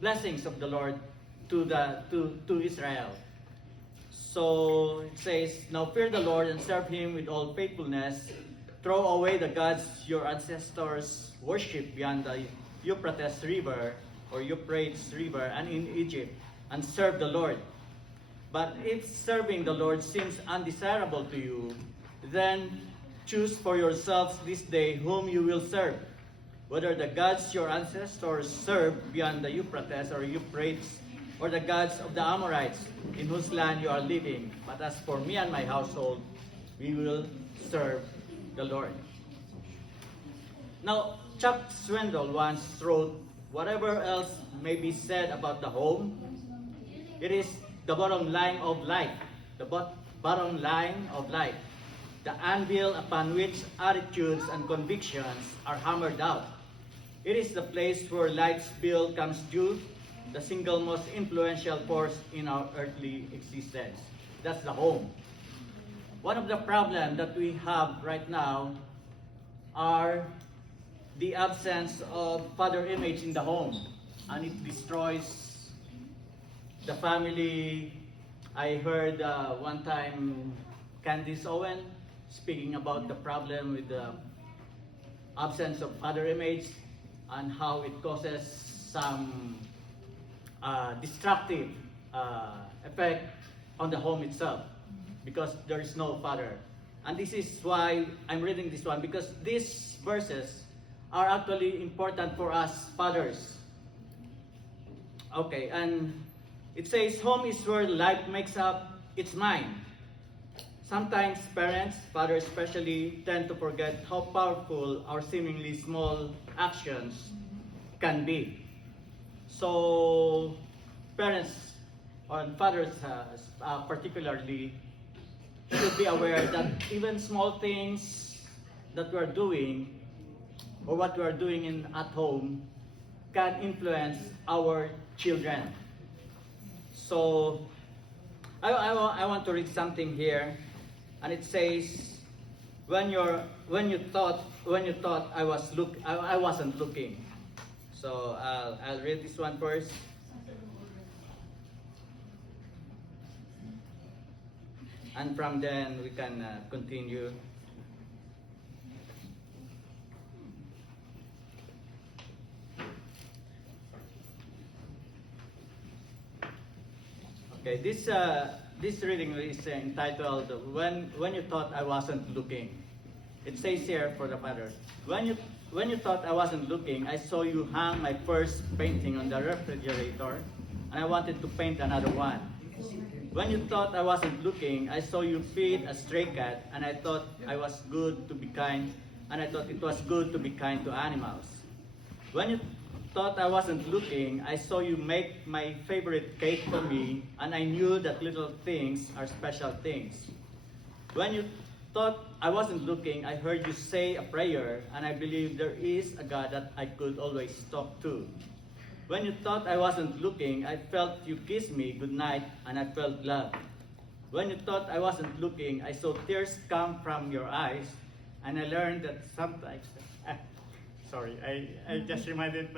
blessings of the Lord to Israel. So it says, "Now fear the Lord and serve Him with all faithfulness. Throw away the gods your ancestors worshipped beyond the Euphrates River and in Egypt, and serve the Lord. But if serving the Lord seems undesirable to you, then choose for yourselves this day whom you will serve, whether the gods your ancestors served beyond the Euphrates or Euphrates, or the gods of the Amorites in whose land you are living. But as for me and my household, we will serve the Lord." Now, Chuck Swindoll once wrote, "Whatever else may be said about the home, it is the bottom line of life. The bottom line of life. The anvil upon which attitudes and convictions are hammered out. It is the place where life's bill comes due, the single most influential force in our earthly existence." That's the home. One of the problems that we have right now are the absence of father image in the home, and it destroys the family. I heard one time Candice Owen speaking about the problem with the absence of father image and how it causes some destructive effect on the home itself because there is no father. And this is why I'm reading this one, because these verses are actually important for us fathers. Okay, and it says, "Home is where life makes up its mind." Sometimes parents, fathers especially, tend to forget how powerful our seemingly small actions can be. So, parents and fathers particularly should be aware that even small things that we are doing or what we are doing at home can influence our children. So, I want to read something here, and it says, when you thought I wasn't looking. So I'll read this one first. And from then we can continue. Okay, this reading is entitled "When You Thought I Wasn't Looking." It says here for the father, when you thought I wasn't looking, I saw you hang my first painting on the refrigerator, and I wanted to paint another one. When you thought I wasn't looking, I saw you feed a stray cat, and I thought I was good to be kind, and I thought it was good to be kind to animals. When you thought I wasn't looking, I saw you make my favorite cake for me, and I knew that little things are special things. When you thought I wasn't looking, I heard you say a prayer, and I believe there is a God that I could always talk to. When you thought I wasn't looking, I felt you kiss me goodnight, and I felt love. When you thought I wasn't looking, I saw tears come from your eyes, and I learned that sometimes, sorry, I just reminded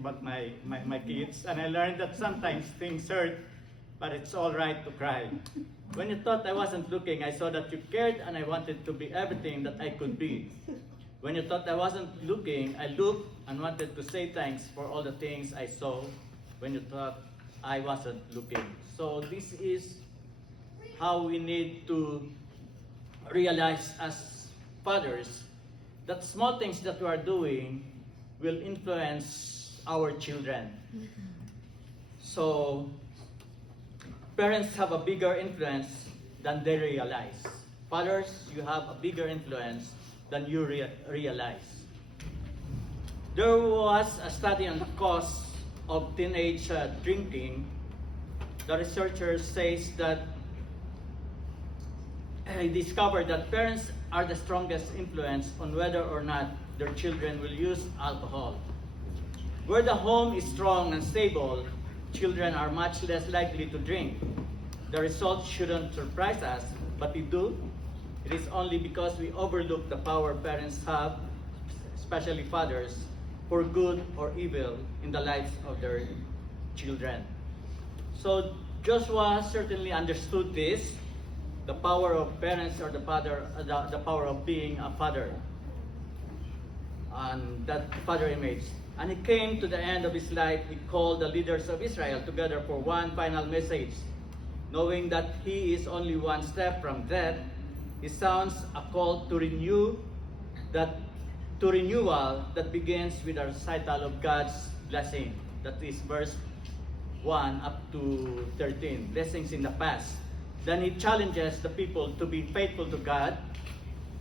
about my kids, and I learned that sometimes things hurt, but it's all right to cry. When you thought I wasn't looking, I saw that you cared, and I wanted to be everything that I could be. When you thought I wasn't looking, I looked and wanted to say thanks for all the things I saw when you thought I wasn't looking. So this is how we need to realize as fathers that small things that we are doing will influence our children. So, parents have a bigger influence than they realize. Fathers, you have a bigger influence than you realize. There was a study on the cause of teenage drinking. The researchers says that they discovered that parents are the strongest influence on whether or not their children will use alcohol. Where the home is strong and stable, children are much less likely to drink. The results shouldn't surprise us, but they do. It is only because we overlook the power parents have, especially fathers, for good or evil in the lives of their children. So Joshua certainly understood this, the power of parents or the power of being a father, and that father image. And he came to the end of his life. He called the leaders of Israel together for one final message. Knowing that he is only one step from death, he sounds a call to renewal that begins with a recital of God's blessing. That is verse 1 up to 13, blessings in the past. Then he challenges the people to be faithful to God.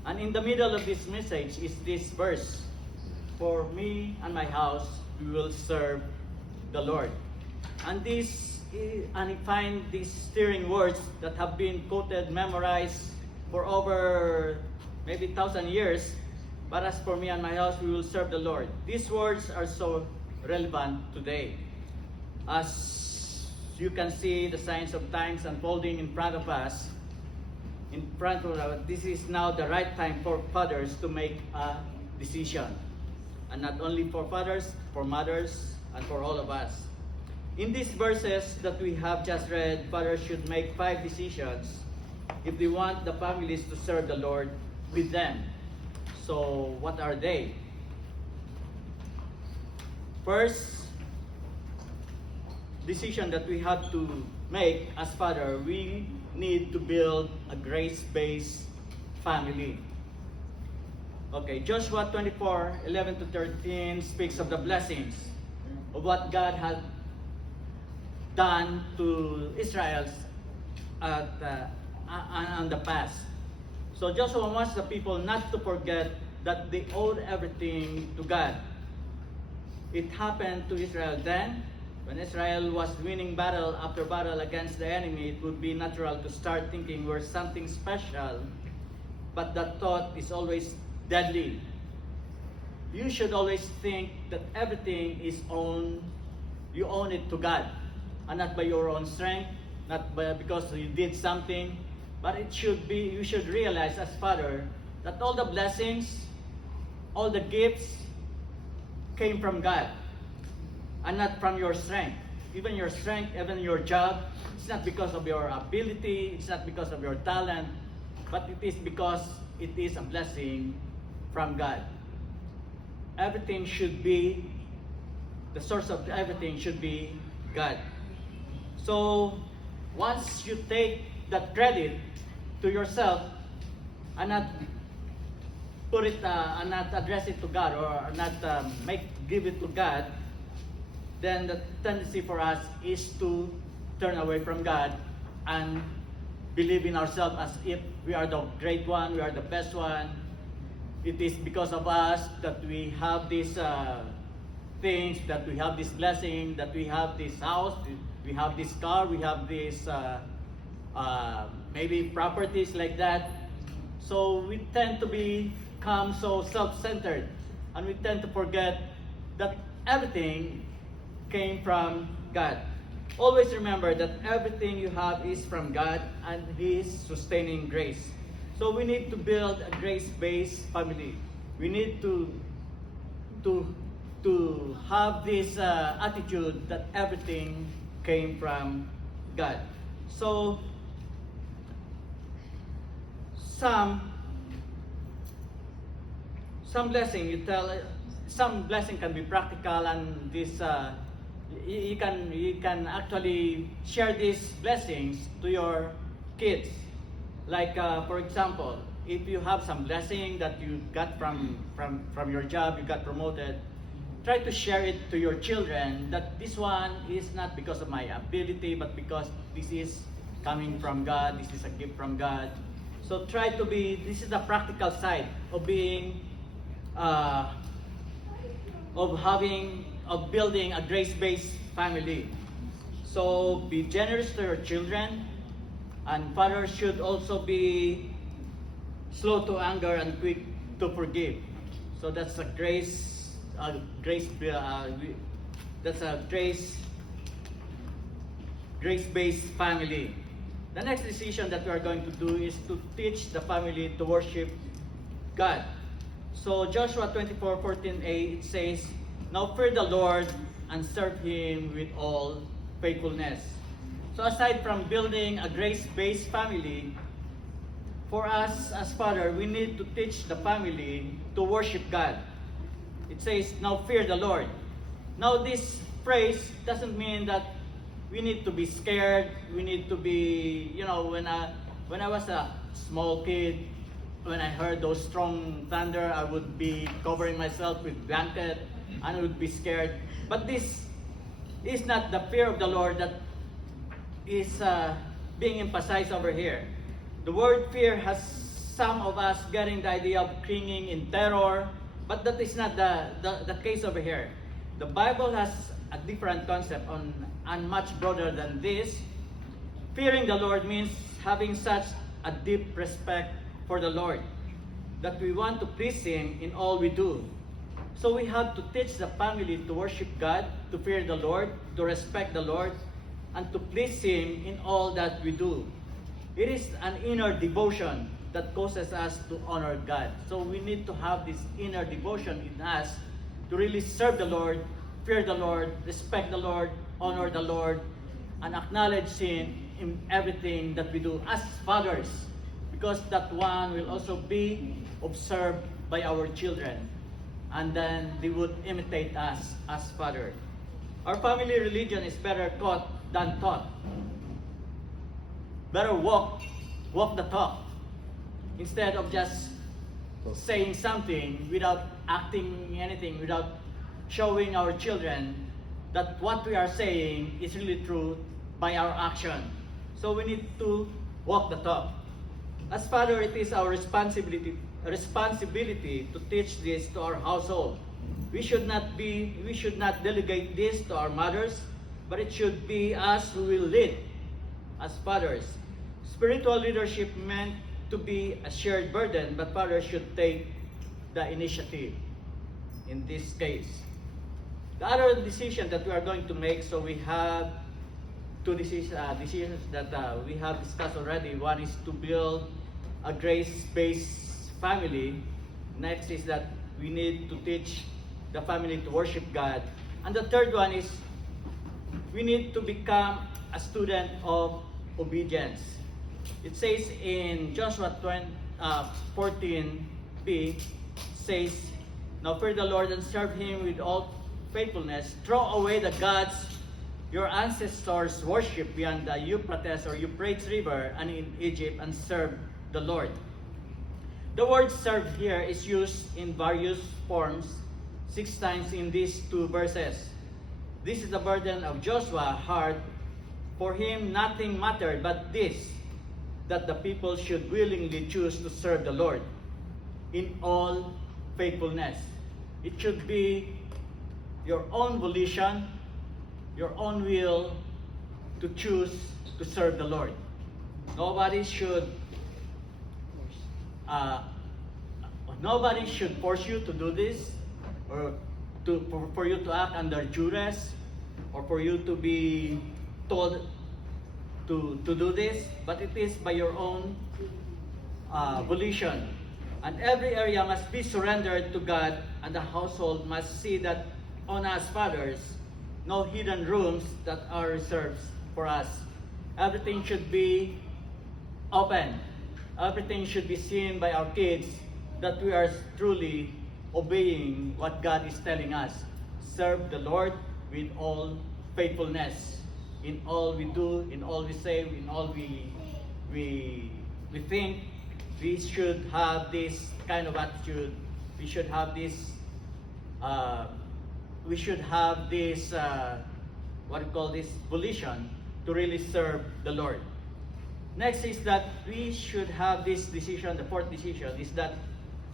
And in the middle of this message is this verse, for me and my house, we will serve the Lord. And he find these stirring words that have been quoted, memorized for over maybe 1,000 years. But as for me and my house, we will serve the Lord. These words are so relevant today. As you can see the signs of times unfolding in front of us, this is now the right time for fathers to make a decision. And not only for fathers, for mothers, and for all of us. In these verses that we have just read, fathers should make 5 decisions if they want the families to serve the Lord with them. So, what are they? First decision that we have to make as father, we need to build a grace-based family. Okay, Joshua 24:11-13 speaks of the blessings of what God had done to Israel on the past. So Joshua wants the people not to forget that they owed everything to God. It happened to Israel then. When Israel was winning battle after battle against the enemy, it would be natural to start thinking we're something special. But that thought is always deadly. You should always think that everything is you own it to God, and not by your own strength, not because you did something, but you should realize as father that all the blessings, all the gifts came from God, and not from your strength. Even your strength, even your job, it's not because of your ability, it's not because of your talent, but it is because it is a blessing from God. Everything should be, the source of everything should be God. So, once you take that credit to yourself and not put it, and not address it to God, or not give it to God, then the tendency for us is to turn away from God and believe in ourselves as if we are the great one, we are the best one. It is because of us that we have these things, that we have this blessing, that we have this house, we have this car, we have this maybe properties like that. So we tend to become so self-centered, and we tend to forget that everything came from God. Always remember that everything you have is from God and His sustaining grace. So we need to build a grace-based family. We need to have this attitude that everything came from God. So some blessing some blessing can be practical, and this you can actually share these blessings to your kids. Like for example, if you have some blessing that you got from your job, you got promoted, try to share it to your children that this one is not because of my ability, but because this is coming from God, this is a gift from God. So try to be, this is the practical side of being, of building a grace-based family. So be generous to your children, and fathers should also be slow to anger and quick to forgive. So that's a grace-based family. The next decision that we are going to do is to teach the family to worship God. So Joshua 24:14a, it says, "Now fear the Lord and serve Him with all faithfulness." So aside from building a grace-based family, for us as father, we need to teach the family to worship God. It says, "Now fear the Lord." Now this phrase doesn't mean that we need to be scared. We need to be, when I was a small kid, when I heard those strong thunder, I would be covering myself with blanket and I would be scared. But this is not the fear of the Lord that is being emphasized over here. The word fear has some of us getting the idea of clinging in terror, but that is not the case over here. The Bible has a different concept and much broader than this. Fearing the Lord means having such a deep respect for the Lord that we want to please Him in all we do. So we have to teach the family to worship God, to fear the Lord, to respect the Lord, and to please Him in all that we do. It is an inner devotion that causes us to honor God. So we need to have this inner devotion in us to really serve the Lord, fear the Lord, respect the Lord, honor the Lord, and acknowledge Him in everything that we do as fathers, because that one will also be observed by our children, and then they would imitate us as fathers. Our family religion is better taught than taught. Better walk the talk instead of just saying something without acting anything, without showing our children that what we are saying is really true by our action. So we need to walk the talk. As father, it is our responsibility to teach this to our household. We should not delegate this to our mothers, but it should be us who will lead as fathers. Spiritual leadership meant to be a shared burden, but fathers should take the initiative in this case. The other decision that we are going to make, so we have two decisions that we have discussed already. One is to build a grace-based family. Next is that we need to teach the family to worship God. And the third one is we need to become a student of obedience. It says in Joshua 14b, says, "Now fear the Lord and serve Him with all faithfulness. Throw away the gods your ancestors worship beyond the Euphrates or Euphrates River and in Egypt, and serve the Lord." The word "serve" here is used in various forms 6 times in these 2 verses. This is the burden of Joshua's heart. For him, nothing mattered but this, that the people should willingly choose to serve the Lord in all faithfulness. It should be your own volition, your own will to choose to serve the Lord. Nobody should force you to do this, or for you to act under duress, or for you to be told to do this, but it is by your own volition. And every area must be surrendered to God, and the household must see that on us fathers, no hidden rooms that are reserved for us. Everything should be open. Everything should be seen by our kids that we are truly obeying what God is telling us. Serve the Lord with all faithfulness. In all we do, in all we say, in all we think, we should have this kind of attitude. We should have this. We should have this. What do you call this? Volition to really serve the Lord. Next is that we should have this decision. The fourth decision is that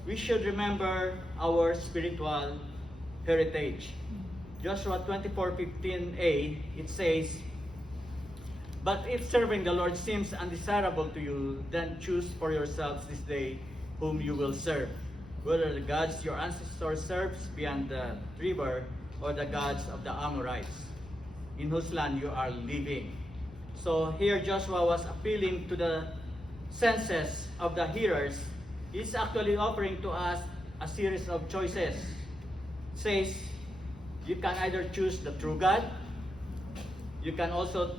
we should remember our spiritual heritage. Joshua 24:15a, it says, "But if serving the Lord seems undesirable to you, then choose for yourselves this day whom you will serve, whether the gods your ancestors served beyond the river or the gods of the Amorites, in whose land you are living." So here Joshua was appealing to the senses of the hearers. He's actually offering to us a series of choices. Says, you can either choose the true God, you can also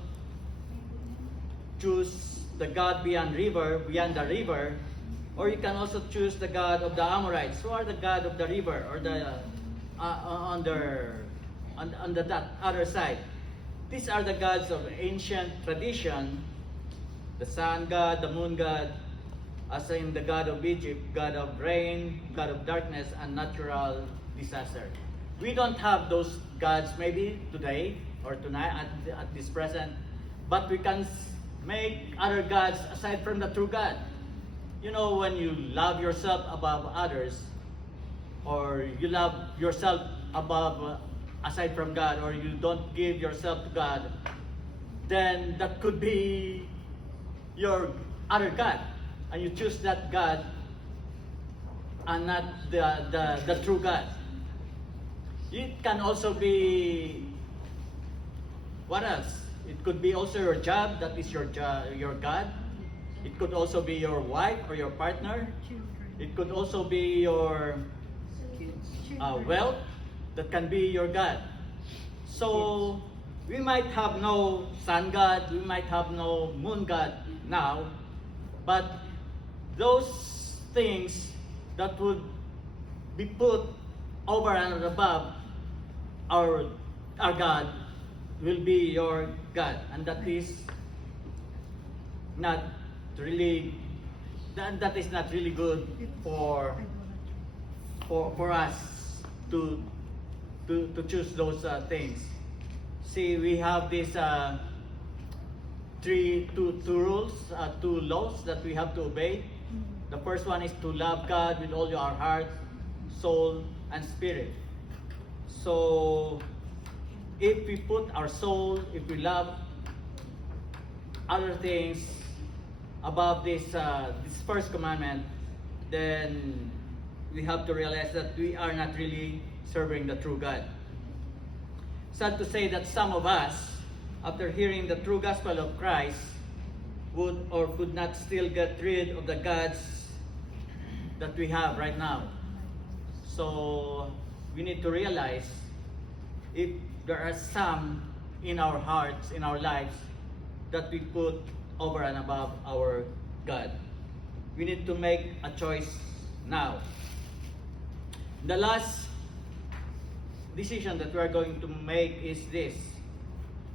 choose the God beyond the river, or you can also choose the God of the Amorites, who are the God of the river, or the on that other side. These are the gods of ancient tradition: the sun god, the moon god, as in the god of Egypt, god of rain, god of darkness, and natural disaster. We don't have those gods maybe today or tonight at this present, but we can make other gods aside from the true God. You know, when you love yourself above others, or you love yourself above aside from God, or you don't give yourself to God, then that could be your other God, and you choose that God and not the true God. It can also be, what else? It could be also your job, that is your God. It could also be your wife or your partner. It could also be your wealth, that can be your God. So we might have no sun god, we might have no moon god now, but those things that would be put over and above our God will be your God, and that is not really good for us to choose those things. See, we have these two laws that we have to obey. The first one is to love God with all your heart, soul, and spirit. So, if we put our soul, if we love other things above this first commandment, then we have to realize that we are not really serving the true God. Sad to say that some of us, after hearing the true gospel of Christ, would or could not still get rid of the gods that we have right now. So we need to realize if there are some in our hearts, in our lives, that we put over and above our God. We need to make a choice now. The last decision that we are going to make is this.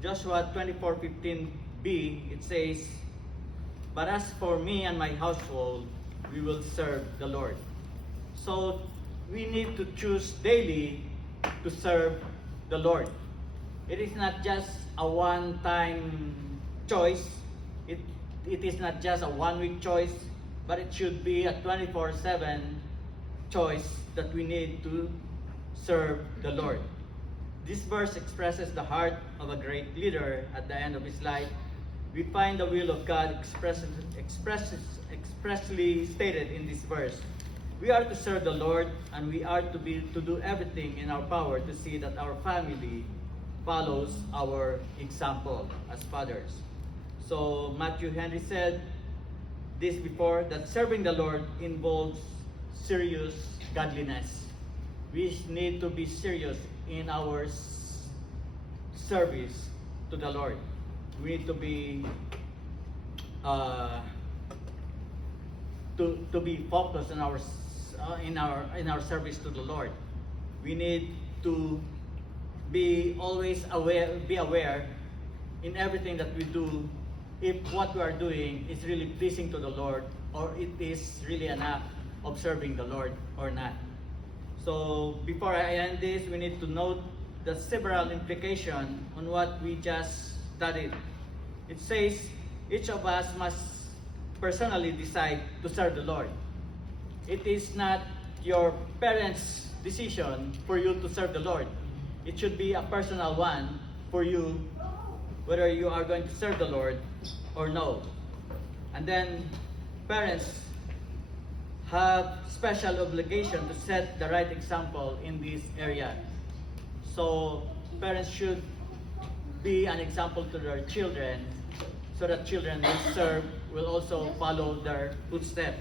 Joshua 24:15b, it says, "But as for me and my household, we will serve the Lord." So we need to choose daily to serve the Lord. It is not just a one-time choice. It is not just a one-week choice, but it should be a 24/7 choice that we need to serve the Lord. This verse expresses the heart of a great leader at the end of his life. We find the will of God expressly stated in this verse. We are to serve the Lord, and we are to do everything in our power to see that our family follows our example as fathers. So Matthew Henry said this before, that serving the Lord involves serious godliness. We need to be serious in our service to the Lord. We need to be to be focused in our service to the Lord. We need to be always aware in everything that we do, if what we are doing is really pleasing to the Lord or it is really an act of serving the Lord or not. So before I end this, we need to note the several implications on what we just studied. It says each of us must personally decide to serve the Lord. It is not your parents' decision for you to serve the Lord. It should be a personal one for you, whether you are going to serve the Lord or no. And then parents have special obligation to set the right example in this area. So parents should be an example to their children, so that children will also follow their footsteps.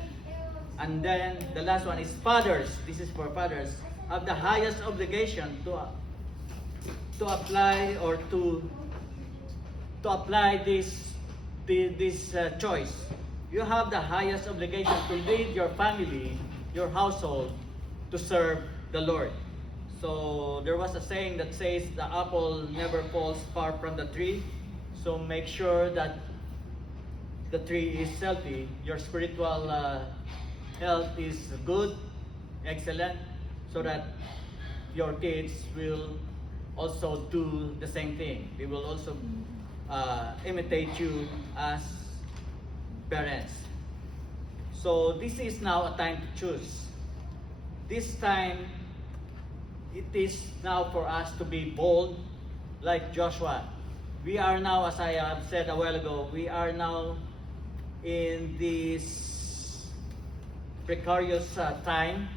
And then the last one is fathers. This is for fathers, have the highest obligation to apply or to apply this choice. You have the highest obligation to lead your family, your household, to serve the Lord. So there was a saying that says the apple never falls far from the tree. So make sure that the tree is healthy, your spiritual health is good, excellent, so that your kids will also do the same thing. They will also imitate you as parents. So this is now a time to choose. This time, it is now for us to be bold like Joshua. We are now, as I have said a while ago, we are now in this precarious time.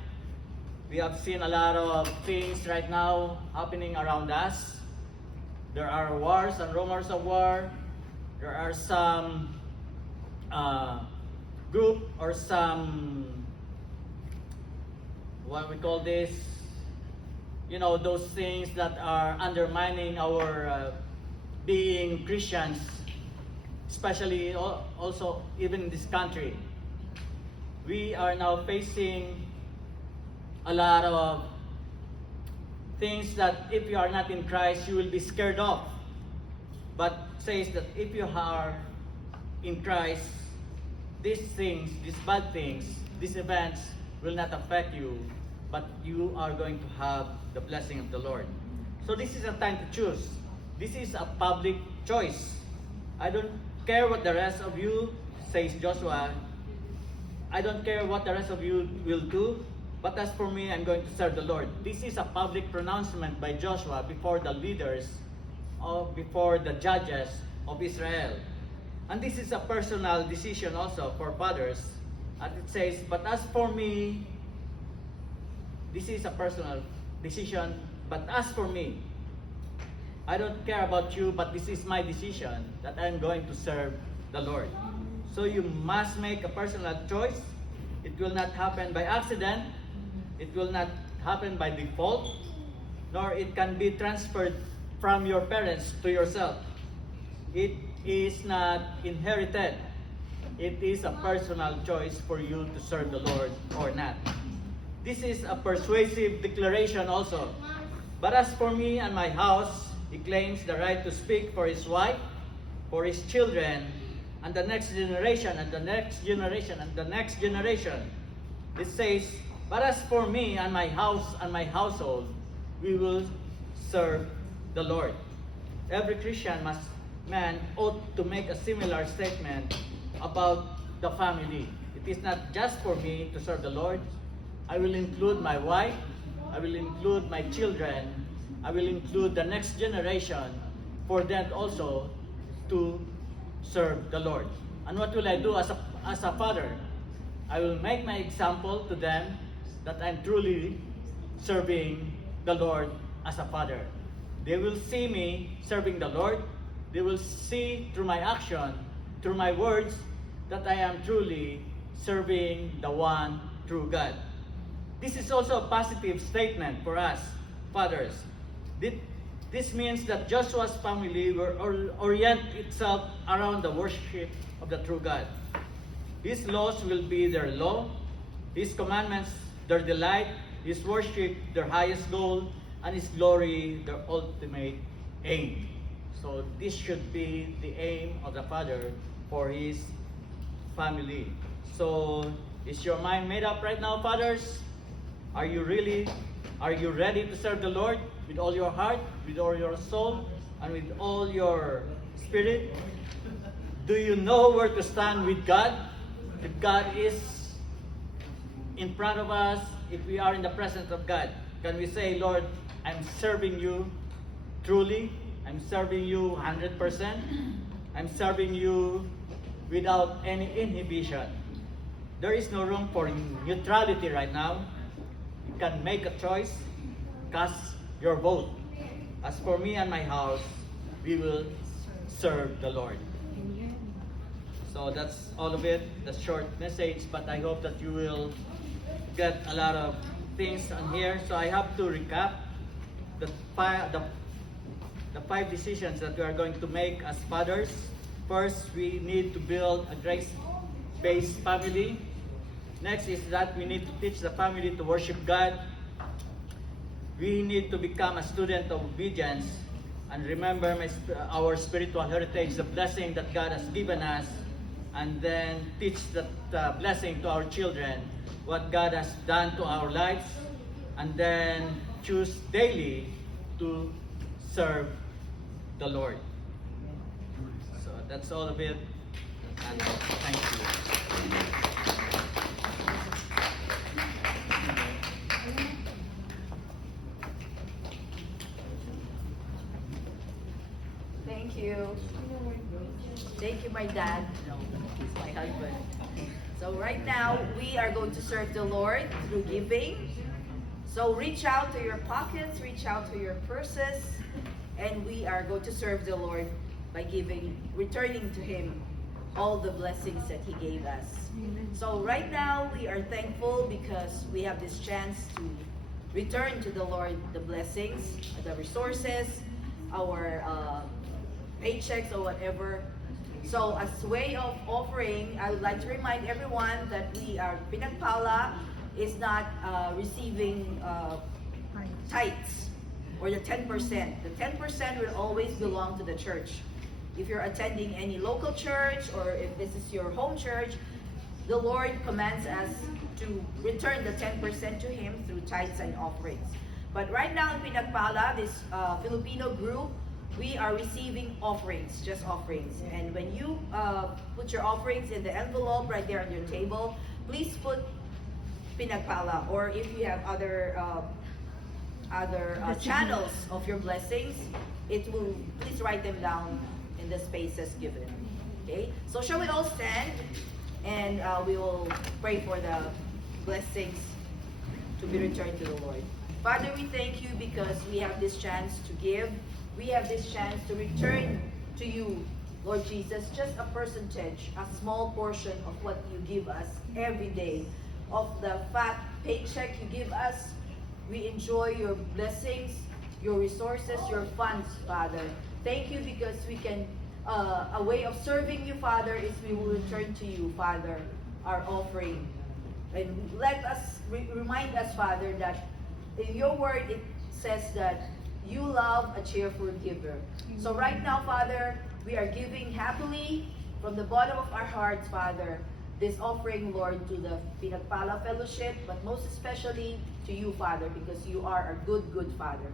We have seen a lot of things right now happening around us. There are wars and rumors of war. There are some group or some, what we call this, those things that are undermining our being Christians, especially also even in this country. We are now facing a lot of things that if you are not in Christ, you will be scared of. But says that if you are in Christ, these things, these bad things, these events will not affect you, but you are going to have the blessing of the Lord. So this is a time to choose. This is a public choice. I don't care what the rest of you, says Joshua. I don't care what the rest of you will do, but as for me, I'm going to serve the Lord. This is a public pronouncement by Joshua before the leaders, or before the judges of Israel. And this is a personal decision also for fathers. And it says, but as for me, this is a personal decision, but as for me, I don't care about you, but this is my decision that I'm going to serve the Lord. So you must make a personal choice. It will not happen by accident. It will not happen by default, nor it can be transferred from your parents to yourself. It is not inherited. It is a personal choice for you to serve the Lord or not. This is a persuasive declaration also. But as for me and my house, he claims the right to speak for his wife, for his children, and the next generation, and the next generation, and the next generation. It says, but as for me and my house and my household, we will serve the Lord. Every Christian man ought to make a similar statement about the family. It is not just for me to serve the Lord. I will include my wife. I will include my children. I will include the next generation for them also to serve the Lord. And what will I do as a father? I will make my example to them that I'm truly serving the Lord as a father. They will see me serving the Lord. They will see through my action, through my words, that I am truly serving the one true God. This is also a positive statement for us, fathers. This means that Joshua's family will orient itself around the worship of the true God. His laws will be their law, His commandments their delight, His worship their highest goal, and His glory their ultimate aim. So this should be the aim of the father for his family. So, is your mind made up right now, fathers? Are you ready to serve the Lord with all your heart, with all your soul, and with all your spirit? Do you know where to stand with God? If God is in front of us, if we are in the presence of God, can we say, Lord, I'm serving you truly? I'm serving you 100%. I'm serving you without any inhibition. There is no room for neutrality right now. You can make a choice, cast your vote. As for me and my house, we will serve the Lord. So that's all of it, the short message, but I hope that you will get a lot of things on here. So I have to recap the five decisions that we are going to make as fathers. First, we need to build a grace-based family. Next is that we need to teach the family to worship God. We need to become a student of obedience and remember our spiritual heritage, the blessing that God has given us, and then teach that blessing to our children, what God has done to our lives, and then choose daily to serve the Lord. So that's all of it, and thank you. Thank you. Thank you, my dad. No, he's my husband. So right now, we are going to serve the Lord through giving. So reach out to your pockets, reach out to your purses, and we are going to serve the Lord by giving, returning to Him all the blessings that He gave us. So right now, we are thankful because we have this chance to return to the Lord the blessings, the resources, our paychecks or whatever. So as way of offering, I would like to remind everyone that Pinagpala is not receiving tithes or the 10%. The 10% will always belong to the church. If you're attending any local church or if this is your home church, the Lord commands us to return the 10% to Him through tithes and offerings. But right now in Pinagpala, this Filipino group, we are receiving offerings, just offerings. And when you put your offerings in the envelope right there on your table, please put Pinagpala. Or if you have other channels of your blessings, please write them down in the spaces given. Okay? So shall we all stand and we will pray for the blessings to be returned to the Lord. Father, we thank you because we have this chance to give. We have this chance to return to you, Lord Jesus, just a percentage, a small portion of what you give us every day. Of the fat paycheck you give us, we enjoy your blessings, your resources, your funds, Father. Thank you because we can, a way of serving you, Father, is we will return to you, Father, our offering. And let us, remind us, Father, that in your word it says that you love a cheerful giver. So right now, Father, we are giving happily from the bottom of our hearts, Father, this offering, Lord, to the Pinagpala Fellowship, but most especially to you, Father, because you are a good, good Father.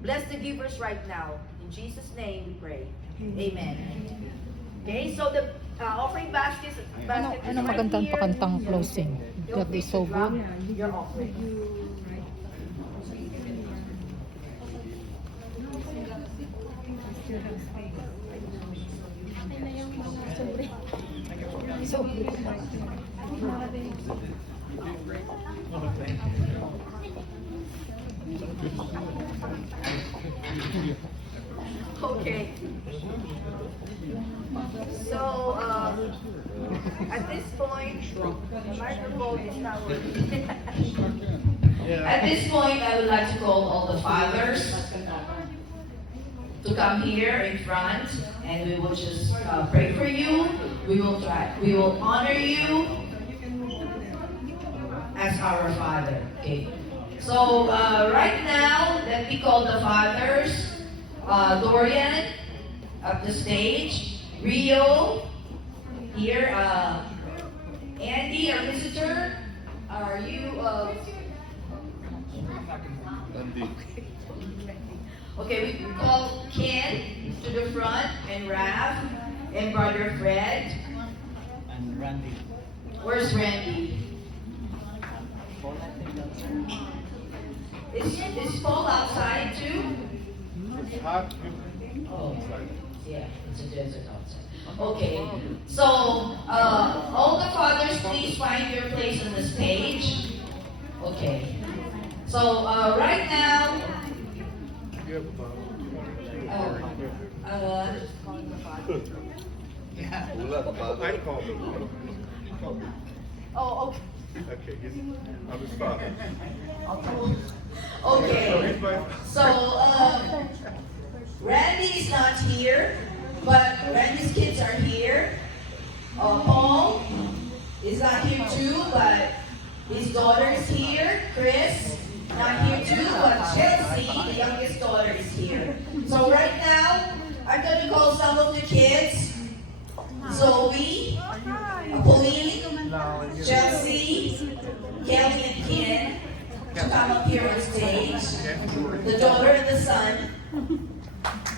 Bless the givers right now. In Jesus' name we pray. Amen. Okay, so the offering basket is right magandang here. pakantang closing? That is so Drop good. your offering. Okay. So, at this point, the microphone is not working. At this point, I would like to call all the fathers to come here in front, and we will just pray for you. We will honor you as our Father. Okay. So right now, let me call the fathers. Dorian up the stage. Rio here. Andy, our visitor, are you, Andy. okay, we call Ken to the front, and Raph, and Brother Fred. And Randy. Where's Randy? Paul, I think that's Is Paul outside too? It's hot. Oh, yeah, it's a desert outside. Okay, so all the fathers, please find your place on the stage. Okay, so right now, Ulan, father. oh, okay. Okay, I'm his father. Okay, so Randy is not here, but Randy's kids are here. Paul is not here too, but his daughter is here. Chris, not here too, but Chelsea, the youngest daughter, is here. So right now, I'm going to call some of the kids. Zoe, Pauline, Chelsea, Kelly, and Ken to come up here on stage. The daughter and the son.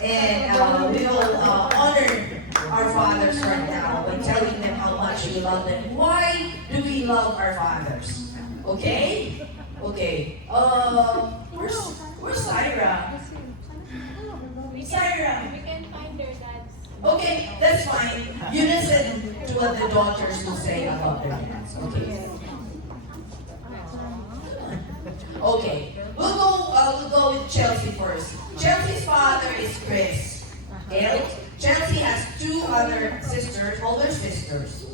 And we will honor our fathers right now by telling them how much we love them. Why do we love our fathers? Okay? Okay. Where's Syra? Syra. We can find their dads. Okay, that's fine. You listen to what the daughters will say about their dads. Okay. Okay. We'll go with Chelsea first. Chelsea's father is Chris. Okay? Chelsea has two other sisters, older sisters.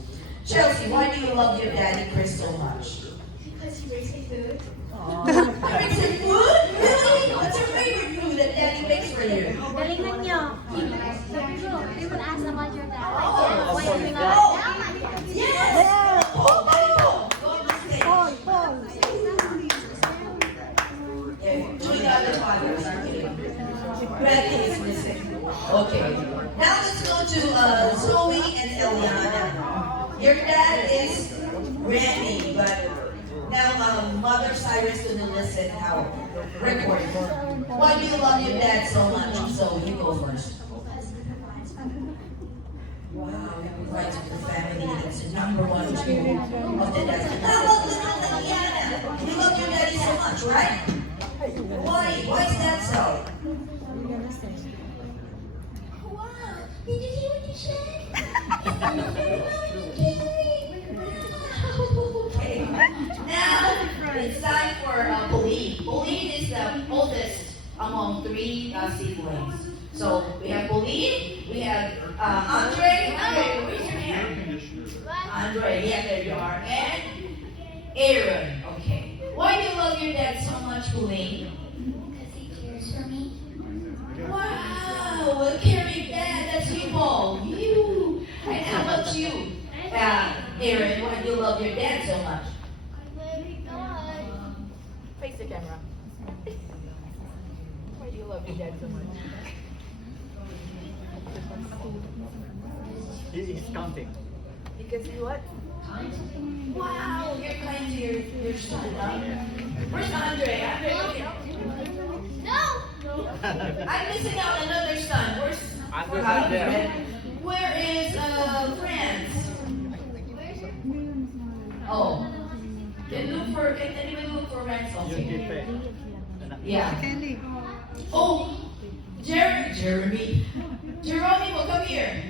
Chelsea, why do you love your daddy Chris so much? Because he makes me food. He makes your food? Really? What's your favorite food that daddy makes for you? Galingan niyo. Sabi ko, people ask about your dad. Oh, Why do you oh, love yes! Oh, there you go. Go on the stage. Okay, two of the other fathers are here. Randy is missing. Okay. Now let's go to Zoe and Eliana. Your dad is Randy, but now Mother Cyrus is going to listen how record. Why do you love your dad so much? Zoe, you go first. Wow, you provide to the family. That's the number one tool of the dad. How about little Eliana? You love your daddy so much, right? Why? Why is that so? Wow, did you hear what he said? Okay. Now it's time for Pauline. Pauline is the oldest among three siblings. So we have Pauline, we have Andre. Andre, raise your hand. Andre, yeah, there you are. And Aaron. Okay. Why do you love your dad so much, Pauline? Because he cares for me. Wow, a caring dad. That's you, Paul. You. And how about you? Aaron, why do you love your dad so much? I love God. Face the camera. Why do you love your dad so much? He's counting. Because you what? Wow, you're kind to your son, huh? Where's Andre? Andre, look here. No! I'm missing out another son. Where's Andre's not there. Where is Franz? Oh. Can anyone look for Franz? Okay. Yeah. Oh, Jeremy. Geronimo, come here.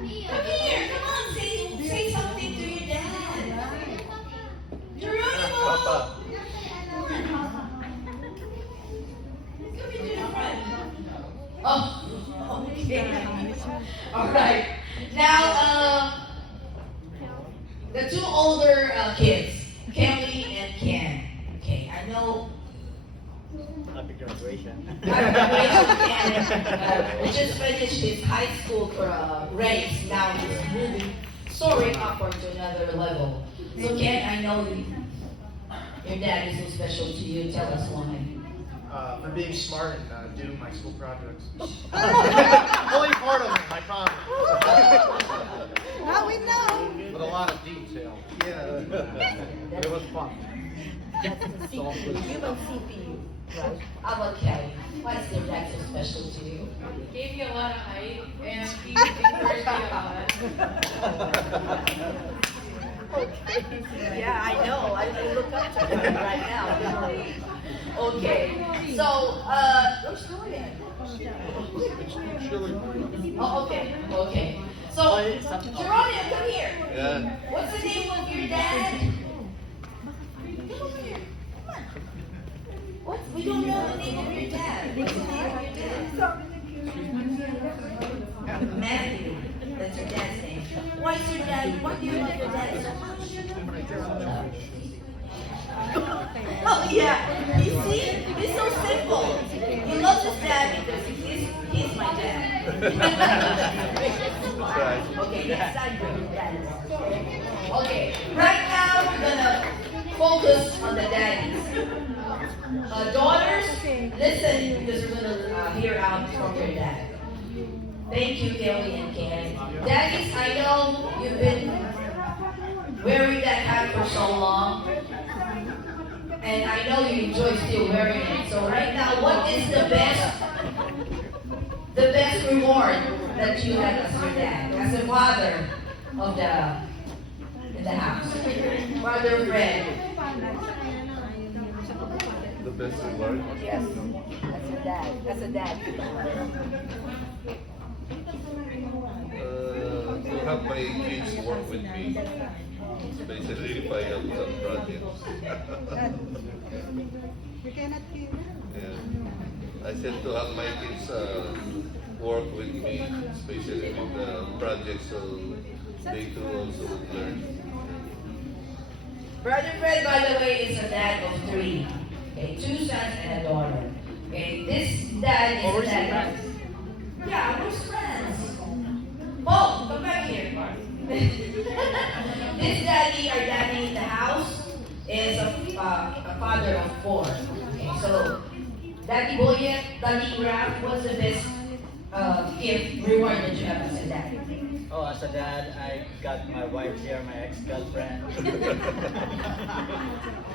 Come here, come on, say something to your dad. Geronimo! Come into the front. Oh, okay. All right. Now, the two older kids, Kelly and Ken. Okay, I know. Happy graduation. We just finished his high school race. Now he's moving, soaring upward to another level. So Ken, I know your dad is so special to you. Tell us why. For being smart and doing my school projects. Only part of them, I promise. Now we know. But lot of detail. Yeah. It was fun. That's the CPU, human CPU. Right. How about Kelly? Why is your dad so special to you? Gave me a lot of height and he encouraged me a lot. Okay. Yeah, I know. I look up to him right now. Okay. So, where's Julian? Oh, okay. Okay. So, Geronimo, come here. Yeah. What's the name of your dad? Come over here. Come on. What? We don't know the name of your dad. What's the name of your dad? Matthew. That's your dad's name. Why is your dad? Why do you love your dad so much? Oh yeah. You see, he's so simple. He loves his dad because he's my dad. Okay, next time bring your dad. Okay, right now we're gonna focus on the daddies. Daughters, listen because we're gonna hear out from your dad. Thank you, Kelly and Ken. Daddies, I know you've been wearing that hat for so long. And I know you enjoy still wearing it. So right now, what is the best reward that you have as your dad, as a father of in the house? Father Fred. The best reward? Yes, as a dad. As a dad. To have my kids work with me, especially if I have some projects. Yeah. I said to have my kids work with me, especially with the projects, so they too also would learn. Brother Fred, by the way, is a dad of 3. Okay, 2 sons and a daughter. Okay, this dad is a dad. Yeah, we're friends. Paul, come back here. This daddy, our daddy in the house, is a father of 4. Okay, so Daddy Boyet, Daddy Ralph, what's the best gift, reward that you have as a dad? Oh, as a dad, I got my wife here, my ex-girlfriend.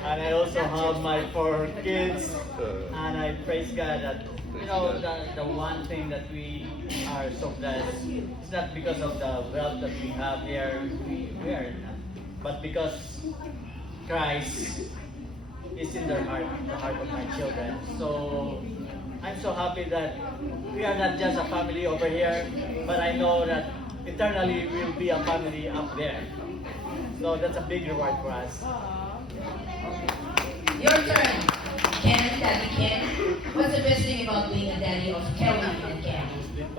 And I also have my 4 kids. And I praise God that, you know, the one thing that we are so blessed, it's not because of the wealth that we have here, we are not, but because Christ is in their heart, the heart of my children. So I'm so happy that we are not just a family over here, but I know that eternally we'll be a family up there. So that's a big reward for us. Your turn. Ken, Daddy Ken. What's the best thing about being a daddy of Kelly and Ken? Being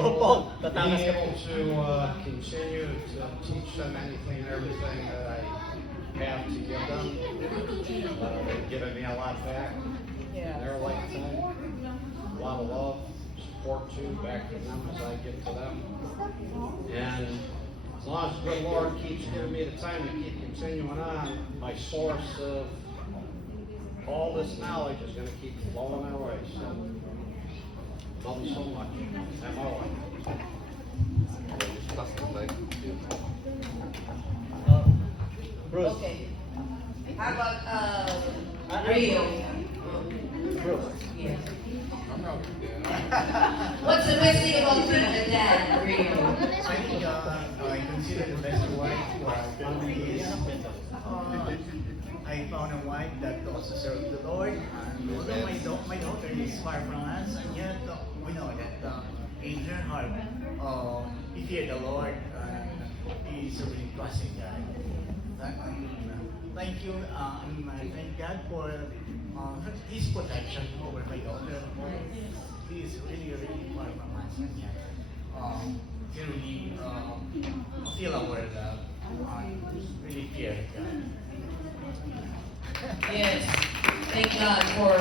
Opo, able tatakas ka po. to continue to teach them anything and everything that I have to give them. They've given me a lot back in their lifetime. A lot of love, support too, back to them as I give to them. And as long as the good Lord keeps giving me the time to keep continuing on, my source of all this knowledge is going to keep flowing my way. So, love you so much. And my wife. Bruce. Okay. How about Rio? Bruce. Yes. What's the best thing about being a dad, Rio? I think I consider the best wife for our family is I found a wife that also serves the Lord. And although my daughter is far from us, and yet we know that in her heart, he feared the Lord and he is a really trusting God. Thank you. I thank God for His protection over my daughter. He is really, really far from us, and yet he really feel our love and really fear God. Yes. Thank God for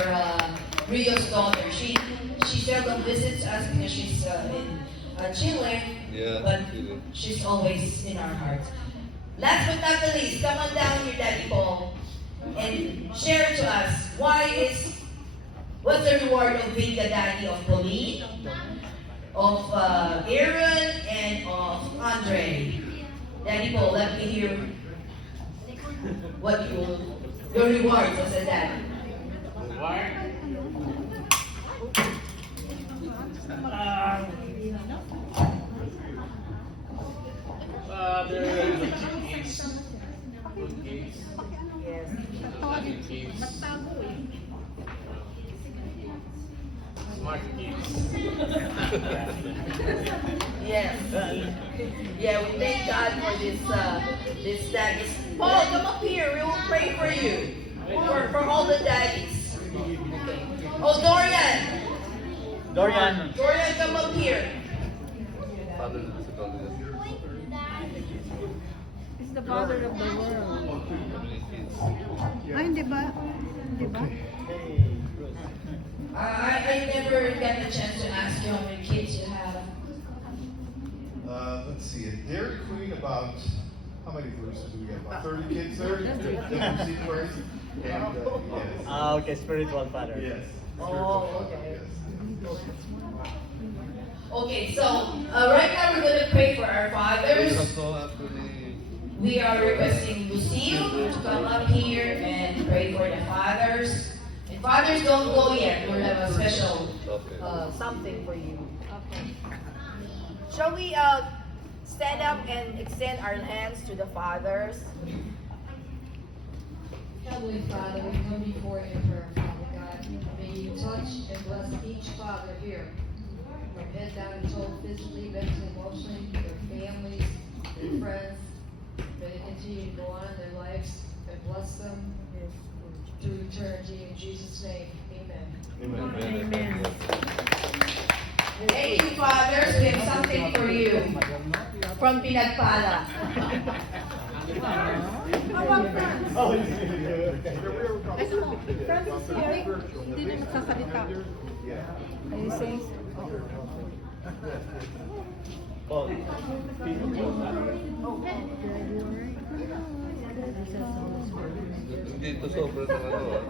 Rio's daughter. She seldom visits us because she's in Chile, Yeah, but Chile. she's always in our hearts. Last but not the least, come on down here, Daddy Paul, and share to us what's the reward of being the daddy of Pauline of Aaron and of Andre. Daddy Paul, let me hear what your rewards as a dad. Father, gifts, good gifts, Yes. good gifts, smart gifts. Yes. Yeah, we thank God for this daddies. Paul, come up here. We will pray for you. For all the daddies. Okay. Oh, Dorian. Dorian. Dorian, come up here. Father, sa Toledo. He's the father of the world. Ay, hindi ba? Hindi ba? I never got the chance to ask you how many kids you have. Let's see, at Dairy Queen, about, how many verses do we have? About 30 kids there? Different sequence. And, yes. Okay, spiritual father. Yes. Oh, okay. Yes. Okay, so right now we're going to pray for our fathers. Also, actually, We are requesting Lucille to come up here and pray for the fathers. And fathers, don't go yet. We'll have a special something for you. Okay. Shall we stand up and extend our hands to the fathers? Heavenly Father, we come before you in prayer, Father God. May you touch and bless each father here, from head down to toe, physically, mentally, emotionally, their families, their friends. May they continue to go on in their lives and bless them through eternity. In Jesus' name, amen. Amen. Thank you, fathers. We have something for you from Pinagpala. Hindi na nagsasalita. Are you saying? Paul. Hindi ito sobrang ano ah.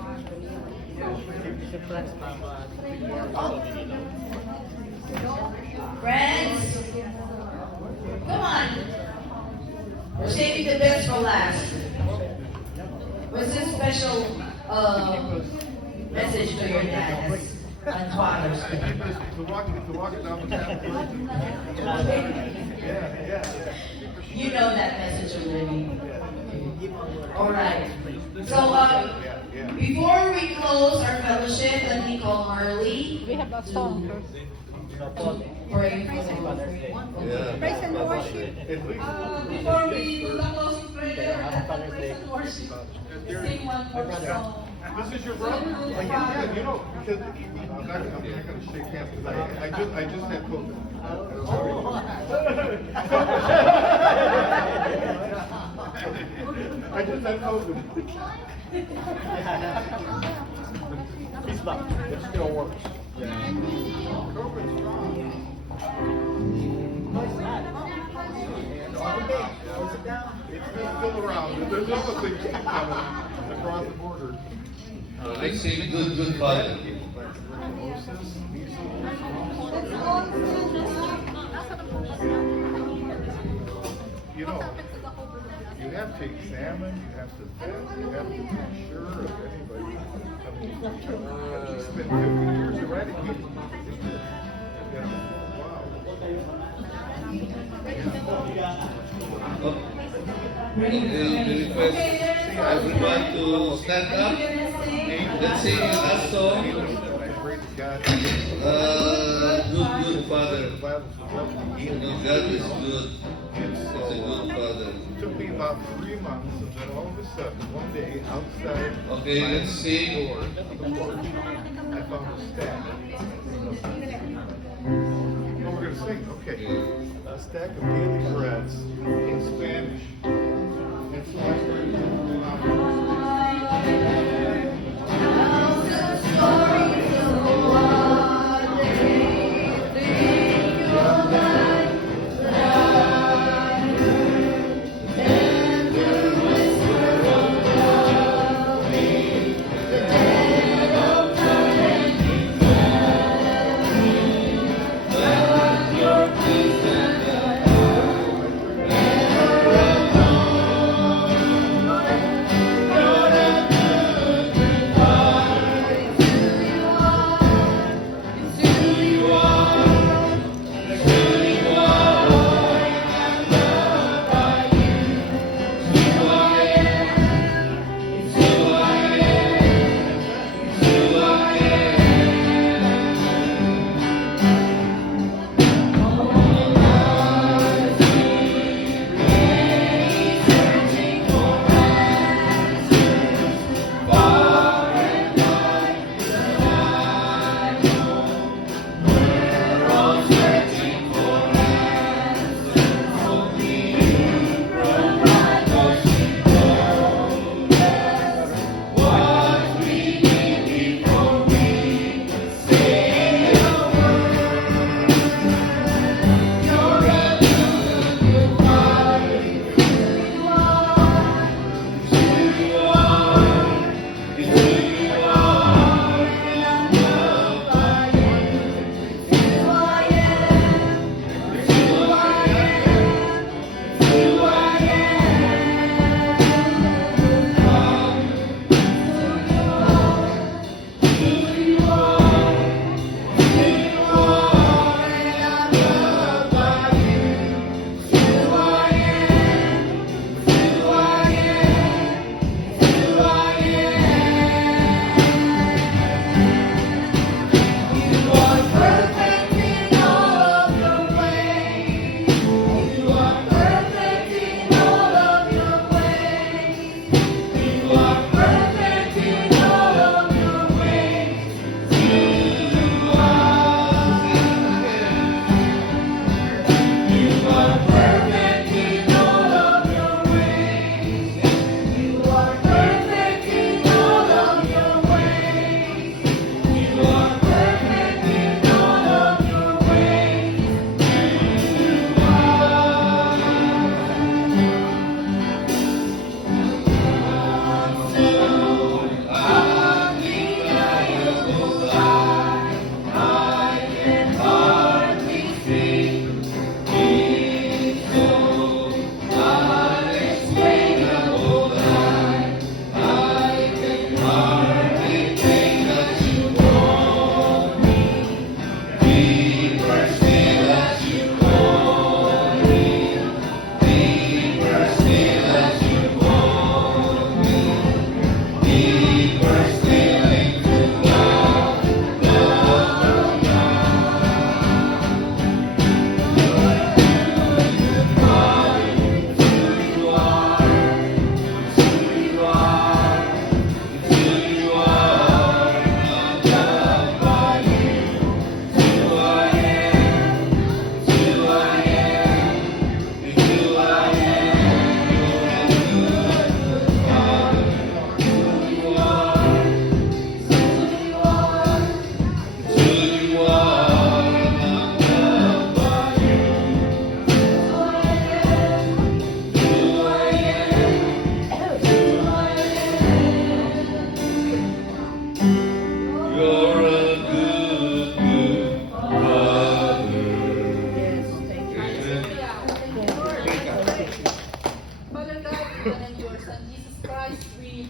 Friends, come on. We're saving the best for last. What's this special message to your dad on Father's Day? To walk it down the path. Yeah. You know that message already. All right. So, before we close our fellowship, let me call Marley. We have a song first. Pray for the Yeah. Praise and worship. Before we do the closing prayer, after praise and worship, sing one more song. This is your brother? You know, because I'm not gonna shake hands because I just had COVID. I just had COVID. He's back. It still works. COVID's It's still around. There's other things keep coming across the border. Let's sing Good Father. You know, you have to examine, you have to vet, you have to be sure of anybody. I mean, you spent 50 years eradicating. You know, wow. We request everyone to stand up. Let's sing a last song. Good Father. You know, God is good. It's a good Father. It took me about 3 months, and then all of a sudden, one day, outside Okay, my let's sing. door, on the porch, I found a stack. Oh, we're gonna sing, okay. A stack of daily breads in Spanish. And so I started Good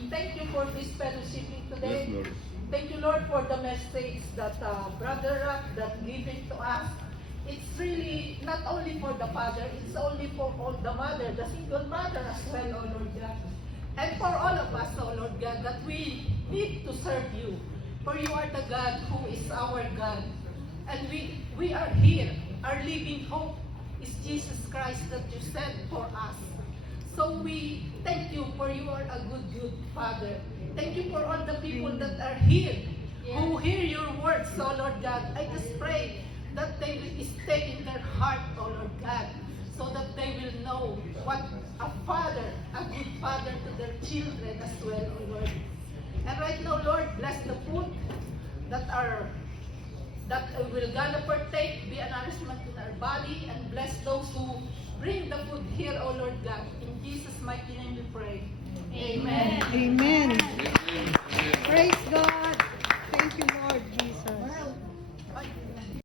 thank you for this fellowshipping today. Yes, Lord. Thank you, Lord, for the message that Brother Rock that given to us. It's really not only for the father, it's only for all the mother, the single mother as well, oh Lord God. And for all of us, oh Lord God, that we need to serve you. For you are the God who is our God. And we are here. Our living hope is Jesus Christ that you sent for us. So we thank you for you are a good Father. Thank you for all the people that are here, who hear your words, oh Lord God. I just pray that they will stay in their heart, oh Lord God, so that they will know what a father, a good father to their children as well, oh Lord. And right now, Lord, bless the food that will gonna partake, be a nourishment in our body, and bless those who bring the food here, oh Lord God. In Jesus' mighty name we pray. Amen.